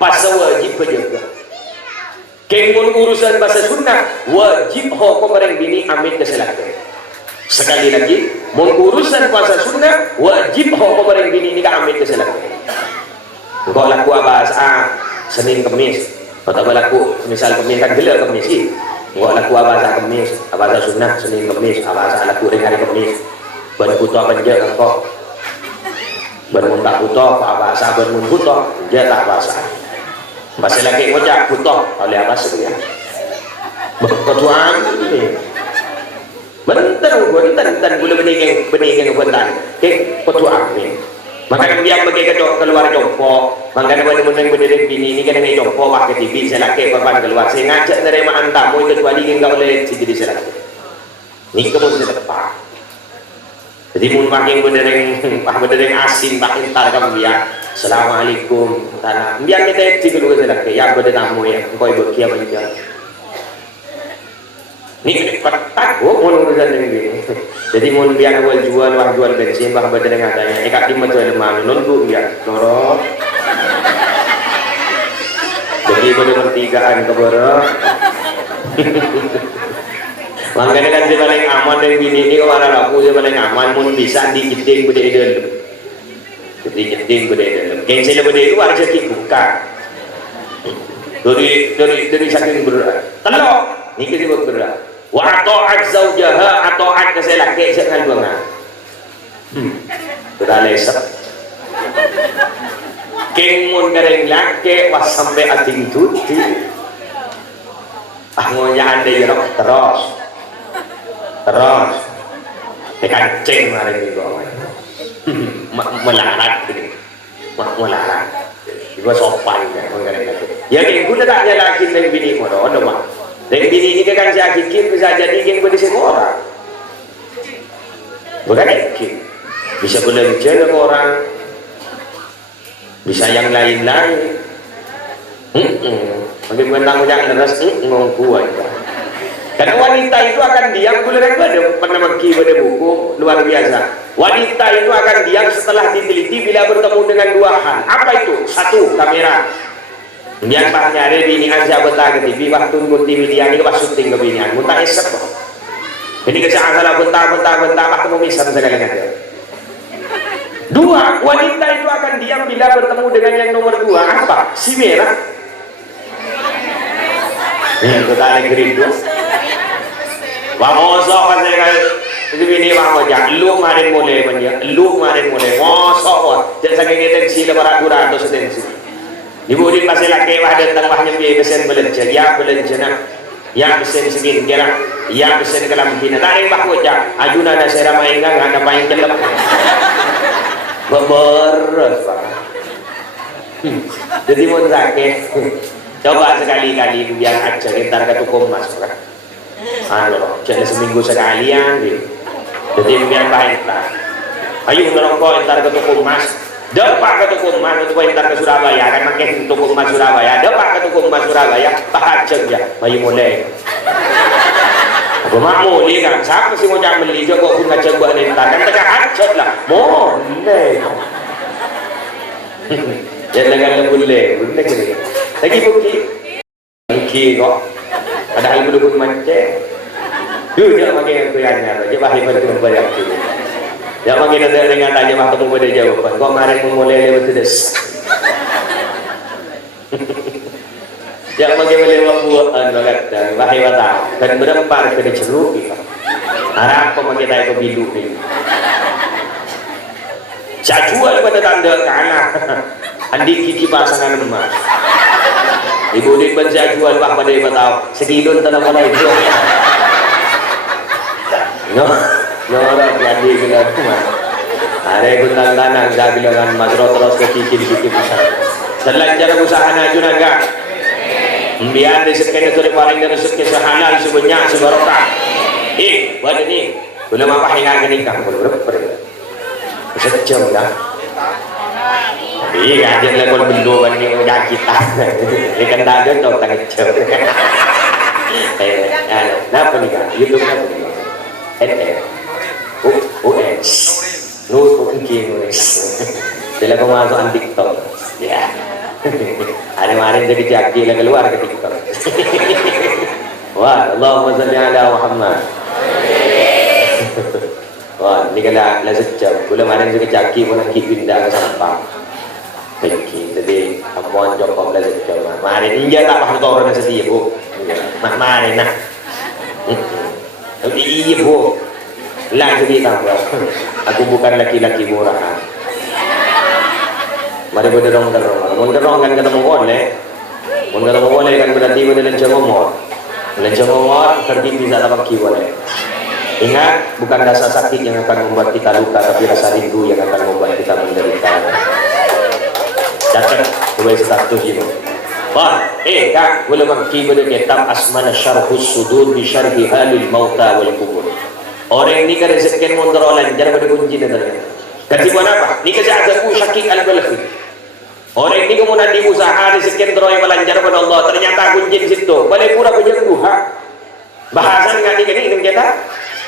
pas wajib berjaga. Kemun urusan bahasa sunnah, wajib hukum orang bini amin keselatan. Sekali lagi, mengurusan bahasa sunnah, wajib hukum orang bini ini amin keselatan. Engkau laku bahasa Senin Kemis, atau laku misal Kemis kan gelar Kemis sih. Engkau laku bahasa Kemis, bahasa sunnah Senin Kemis, bahasa laku hari Kemis. Berbutuh penjak engkau bermuntak butuh apa bahasa bermuntak dia tak bahasa bahasa lagi kocak butuh oleh apa sebenarnya berketuaan ini bentar gula bening bentar ketuaan ini makanya dia bagi keluar jompo makanya bener-bener berdiri bini ini kan ini jompo pakai TV saya laki korban keluar saya ngajak nerima tamu itu kecuali nggak oleh si diri saya laki ini kemudian tepat. Jadi mun pakai benereng asin pakai tar kamu ya. Assalamualaikum. Tanah. Biar kita cek dulu ke sana. Ya beda tamu ya. Kau ibu kia banyak. Ni ketat mun urusan ini. Jadi mun biar jual bensin bah benereng adanya. Ikat di macam mana nunggu ya. Loro. Jadi bener bertigaan keboro. Makanya kan dia paling aman dari bini ini kemana laku dia paling aman mun bisa dijeding beda dalam jadi jeding beda dalam gengsi beda itu harus dibuka dari saking berat telok ini kita buat berat wa ta'at zaujaha ata'at keselake sekali banget sudah lesep keng mun gareng lake was sampai ating tuti ngonya anda yerok terus dikancing hari ini kok melarat ini melarat juga sopan ya kayak gue tak nyalakin dari bini mo doon mah dari bini ini kan si akikin bisa jadi yang gue disini orang bukan akikin bisa bekerja dengan orang bisa yang lain-lain. Bagaimana kamu jangan leras ngomong kuat. Karena wanita itu akan diam. Kuliah pernah mengki pada buku luar biasa. Wanita itu akan diam setelah diteliti bila bertemu dengan dua hal. Apa itu? Satu, kamera. Kemudian pas nyari bini aja betah ke TV, waktu nunggu TV dia ini pas syuting ke binian. Muntah esek kok. Ini kesalahan salah bentar, waktu mau misal segala macam. Dua, wanita itu akan diam bila bertemu dengan yang nomor dua. Apa? Si merah. Kita ada gerido. Mosok kan saya kan begini bang Ojak, lu kemarin mulai mosok jadi saking tensi lebaran 200 tensi ibu di pasir laki wah datang wah nyembi besen belanja ya belanja nak ya besen segini kira ya besen kelam kina tarik bang Ojak ajuna ada saya ramai enggak ada paling jelek beberes jadi mau sakit coba sekali-kali biar aja ntar ke tukum mas kan jadi seminggu sekalian gitu. Jadi biar baik lah. Ayo ngerokok ntar ke tukum mas, depak ke tukum mas untuk ntar ke Surabaya kan makin tukum mas Surabaya, depak ke tukum mas Surabaya, tahajud ya, ayo mulai. Aku mau ni kan, siapa sih mau jangan beli juga kok bunga coba ntar kan tengah hajud lah, mulai. Jangan boleh gini. Lagi bukti kok. Padahal belum mancing. Dia makin kuyanya, dia bahaya pada kembali aku. Dia makin ada dengan tanya waktu mau pada jawaban. Kok kemarin memulai lewat des. Dia makin melewat buatan banget dan bahaya tahu. Dan berempar ke ceruk kita. Harap kau makin tahu ke bilu. Saya jual pada tanda kalah. Andi kiki pasangan emas. Ibu di saya jual bah pada ibu tahu sekilo tanah mulai itu. No, jadi bilang cuma. Ada gunang tanah, saya bilang mas terus ke kiki pasang. Selanjutnya usaha naju naga. Biar rezeki itu paling rezeki sehalal sebanyak sebarokah. Buat ini belum apa yang akan nikah berapa? Sejam lah. Iya, dia lakukan bendo banding udah kita. Ini kan ada dong tangan jauh. Apa nih kan? YouTube apa nih? US, nulis. Jadi aku masuk TikTok. Ya. Hari kemarin jadi jaki lah keluar ke TikTok. Wah, Allahumma salli ala Muhammad. Wah, ini kala sejam. Belum ada yang jaki pun nak pindah ke sampah. Jadi ampun Joko belajar Jawa. Mari dia tak paham orang yang sedih bu. Mari nak. Iya bu. Lah sedih tambah. Aku bukan laki-laki murah. Mari berderong kan ketemu boleh. Ketemu boleh kan berarti lencang ngomor. Lencang ngomor tertib bisa dapat boleh. Ingat, bukan rasa sakit yang akan membuat kita luka, tapi rasa rindu yang akan membuat kita menderita. Catat boleh status ini. Wah, kak, boleh mengki boleh kitab Asmana Syarhus Sudur bi Syarhi Halil Mauta wal Kubur. Orang ini kan rezeki mundur lancar pada kunci nanti. Ketiban apa? Ini kerja ada Syakik Al-Balfi. Orang ini kemudian diusaha rezeki terus melancar pada Allah. Ternyata kunci di situ. Boleh pura punya duha. Bahasan nggak ini kita.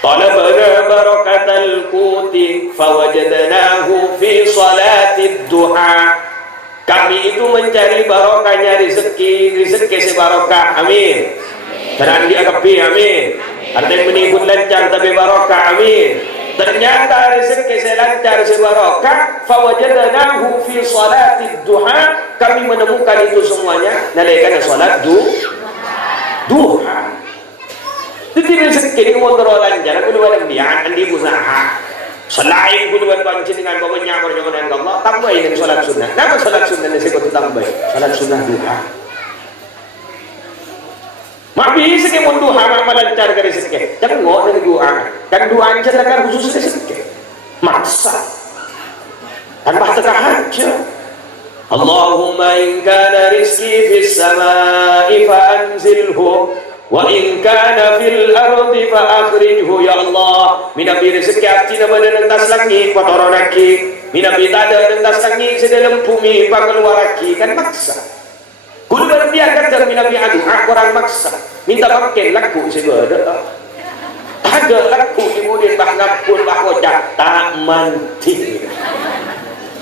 Talabana barakatal kuti fawajadnahu fi salatid duha. Kami itu mencari barokahnya rezeki sebarokah, amin. Dan diagapi, amin. Artinya menimbun lancar tapi barokah, amin. Ternyata rezeki selancar sebarokah, fawajadnahu fi salatid duha. Kami menemukan itu semuanya nalaikan salat duha. Jadi rezeki ini mundur lancar, aku luar biasa andi usaha. Selain kuduan banci dengan bawanya berjamaah dengan Allah, tambah ini salat sunnah. Kenapa salat sunnah ini saya tambah? Salat sunnah duha. Mak bisa ke mun duha mak melancar ke rezeki. Jangan ngok dengan doa. Dan doa aja khusus rezeki. Maksa. Tanpa teka aja. Allahumma in kana rizki fis samai fa anzilhu. Wa in kana fil ardi fa akhrijhu ya Allah. Minabi rezeki abdi na badan atas langit kotoron lagi. Minabi tada dentas tangi sedalam bumi pangeluar lagi kan maksa. Kudu berbiak kata minabi adu orang maksa. Minta pakai laku segala. Ada laku kemudian bah ngapun bah kocak tak manti.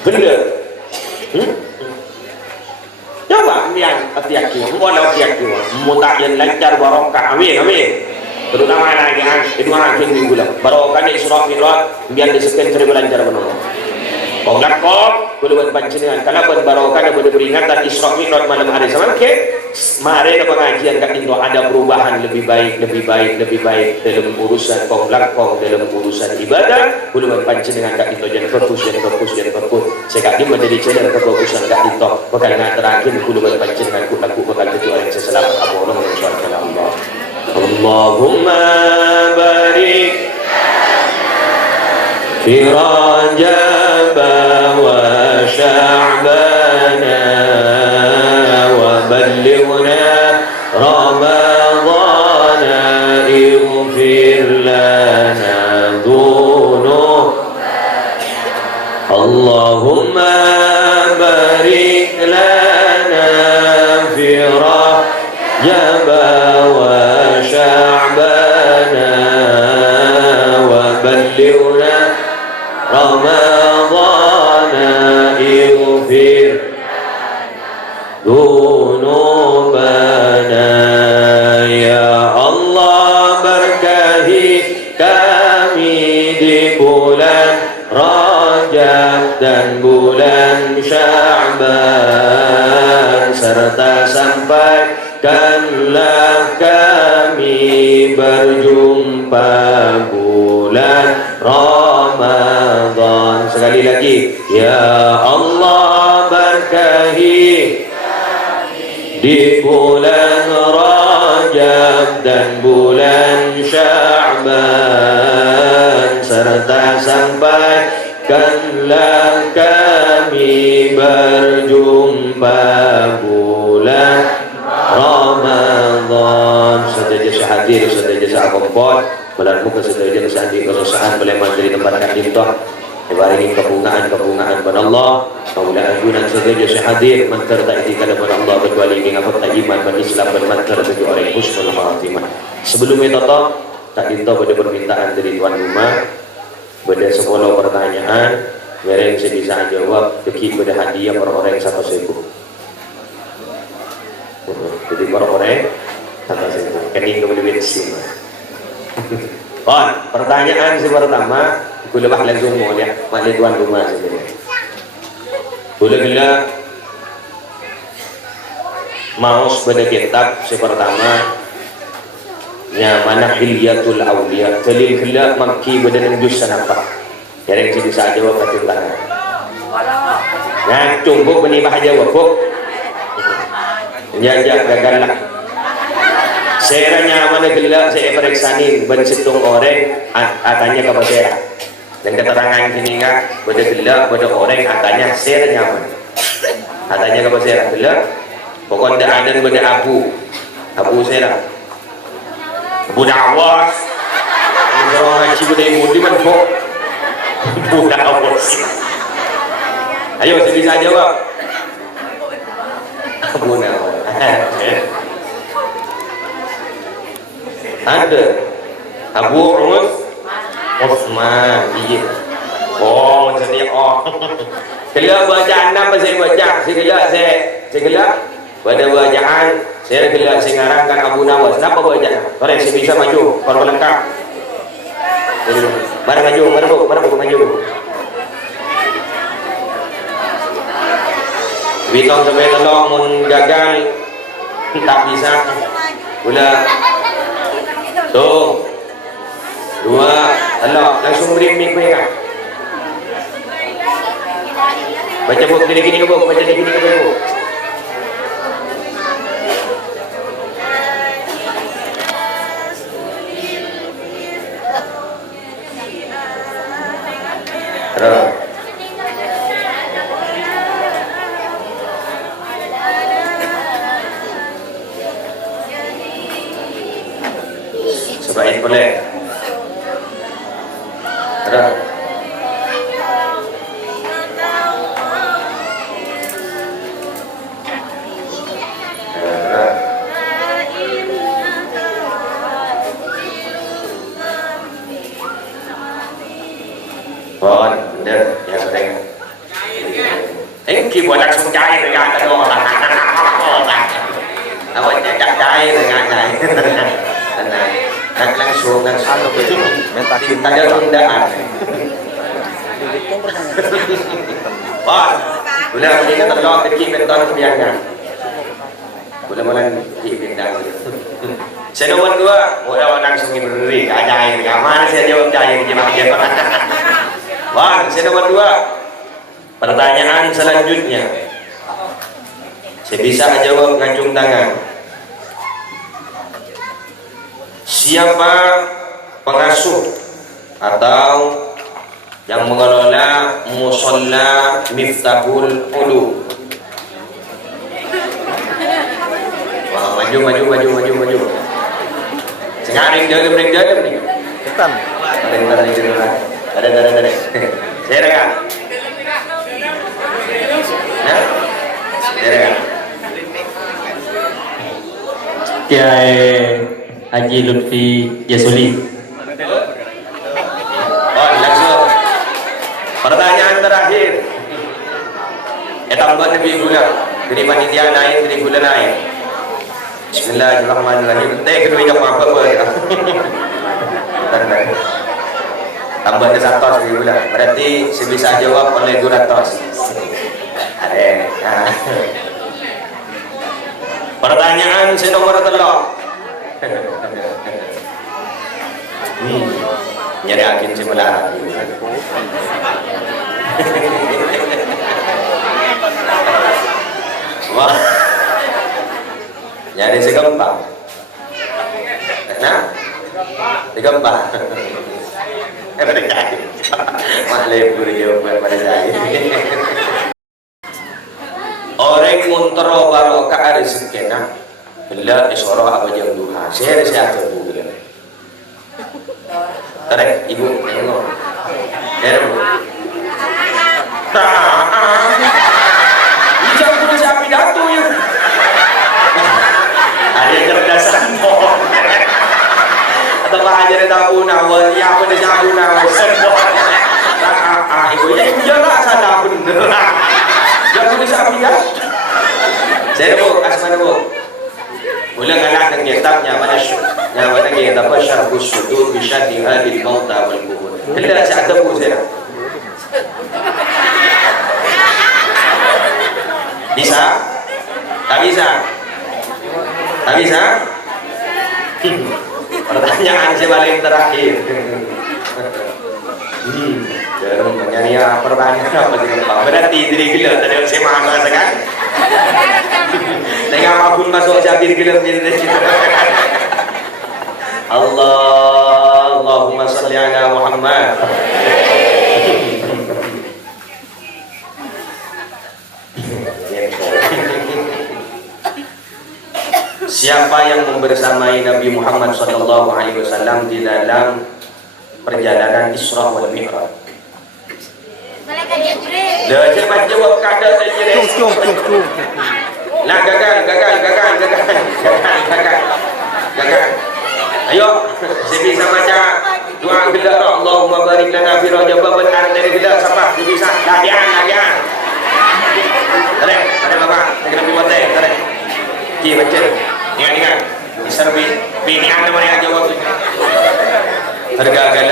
Bener. Coba yang hati-hati, walau hati-hati, mutak yang lancar barokah, amin, amin. Terutama lagi kedua hakim minggu lah, barokah ni surah mirat, biar disebutkan terima lancar benar. Kau lakop, kudu pancingan, kalau barokah ada beringatan Isra Mi'raj malam hari sama ke, mari ada pengajian kat Indo ada perubahan lebih baik dalam urusan kau lakop dalam urusan ibadah, kudu pancingan kat Indo jangan fokus. Saya kat dia menjadi channel kefokusan kat Indo, bakal nak terakhir kudu pancingan ku laku bakal jadi orang yang selamat apa orang insyaallah Allah. Allahumma barik في رجب وشعبنا وبلغنا رمضان اغفر لنا ذنوب اللهم بارك لنا في رجب وشعبنا وبلغنا رمضان اغفر ذنوبنا يا الله berkahi kami di bulan Rajab dan bulan Sya'ban serta sampaikanlah kami berjumpa bulan Ramadan. Sekali lagi, ya Allah berkahi di bulan Rajab dan bulan Sya'ban serta sampaikanlah kami berjumpa bulan Ramadan. Saudara hadir, saudara sahabat melalui kesadaran sandi kesusahan beleman dari tempat kantintoh ibarini kebungaan pada Allah maula ajunan saudara hadir mentertaati kepada Allah berwali mengapa tak iman berislam bermantar bagi orang husnul khatimah. Sebelum itu tak dinto pada permintaan dari tuan rumah pada 10 pertanyaan yang saya bisa jawab bagi pada hadiah orang-orang satu sebuah. Jadi orang-orang satu sebuah kening kemudian sim. Pertanyaan si pertama, boleh bah langsung mau ya, mana tuan rumah sebenarnya. Boleh bila mau pada kitab si pertama, nya mana Hilyatul Auliya, telil bila maki badan juz apa? Yang bisa jawab kat tangan. Nah, cukup beni bah jawab kok. Jajak gagal lah. Saya nyaman gila saya periksani bensitung orang atanya ke saya dan keterangan ini nggak pada gila pada orang atanya saya nyaman atanya ke saya gila pokoknya ada pada abu saya abu dawas orang ngaji pada ibu di mana kok abu dawas ayo saya bisa jawab abu dawas ada Abu Utsman iya oh jadi Kela bacaan apa saya baca segala pada bacaan saya kela singarangkan Abu Nawas kenapa baca orang saya bisa maju kalau lengkap mana maju Bitong sampai telok mun gagal tak bisa pula tuh dua Allah langsung beri mic mereka baca buku gini ke buku baca gini ke buku sebaik boleh ada Ada tundaan. Wah, udah kita terlalu kecil beton kebiasaan. Bulan-bulan dipindah. Saya nomor 2, udah langsung berdiri, ajaib. Mana saya jawab ajaib jemaah. Wah, saya nomor 2. Pertanyaan selanjutnya. Saya bisa jawab ngacung tangan. Siapa pengasuh atau yang mengelola musola Miftahul Ulu? Wah, maju. Sekarang dalam nih. Hitam. Ada. Saya rekan. Nah, saya rekan. Kiai Haji Lutfi Jasuli. Oh, langsung. Pertanyaan terakhir. Tambah lebih gula. Dari panitia naik, dari gula naik. Bismillahirrahmanirrahim. Kedua jam apa? Tambah ke 100 lebih gula. Berarti saya bisa jawab oleh 200. Ada. Pertanyaan saya nomor 3. Nyari akin sebelah. Wah, nyari segempang. Nah, segempang. Maklum beliau pada saya. Orang muntero barokah rezekina, bila isoro apa jam duha. Saya atur bu bila. Tarik ibu, tengok. Tarik bu. Ijam kudu siapa pidato yuk. Ada cerdasan mo. Atau aja ada tabuna, ya apa ada tabuna. Ibu ya lah sana bener. Jangan kudu siapa pidato. Saya bu, asmana bu. Ulang anak ng kitabnya mana kitab syarh as-sudur bi syarhi hadhihi al-mawta wal qubur. Illa sa'adabu saya. Bisa? Tak bisa? Tak bisa? Pertanyaan saya paling terakhir. Jangan mencari pertanyaan apa gitu. Berarti diri gila tadi saya mahal kan? Tengah apapun masuk sabir gila menjadi situ. Allahumma salli ala Muhammad. Siapa yang membersamai Nabi Muhammad SAW di dalam perjalanan Isra wal Mi'raj? Malaikat Jibril. Dah cepat jawab kada saja. Lah gagal. Ayo, saya bisa baca doa gelar Allahumma barik lana fi Rajab wa dari gelar siapa? Saya bisa. Latihan. Ada Bapak, saya kena buat saya. Ki baca. Ingat. Bisa bini anda mana yang jawab ini? Tergagal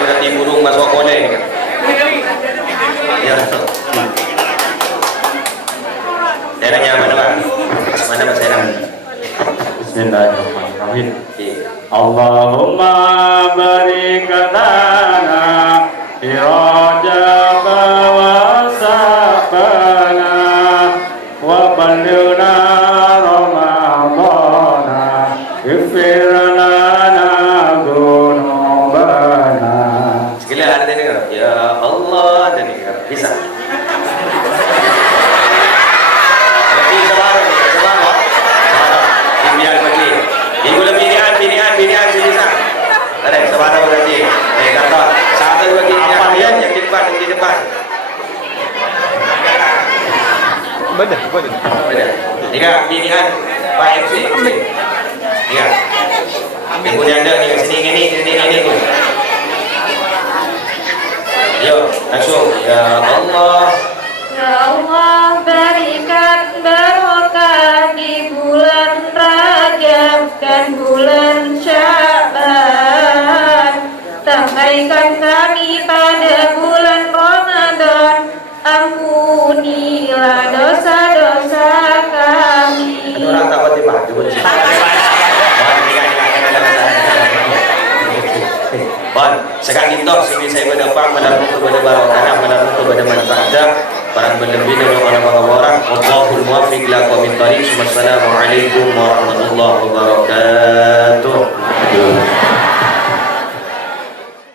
berarti burung masuk koleng. Ya. Daerahnya mana Pak? Mana Mas Daerah? Bismillahirrahmanirrahim. Allahumma barik lana fi Rajab wa Sa'bana wa ballighna Ramadana ighfir lana dzunubana. Sekali ada dengar. Ya Allah, dengar. Bisa. Binian bisa. Ada sebarang berarti. Kata satu lagi yang di depan. Benar. Tiga binian Pak MC. Tiga. Kemudian ada di sini ini. Yo, langsung. Ya Allah. Ya Allah, berikan barokah di bulan Rajab dan bulan Ampunilah dosa-dosa kami. Ano orang takut di baju? Bon, sekarang itu sini saya berdepan menaruh kepada barokah, menaruh kepada manfaat, para berlebih dalam orang-orang. Wallahul muwaffiq ila aqwamit thoriq. Wassalamualaikum warahmatullahi wabarakatuh.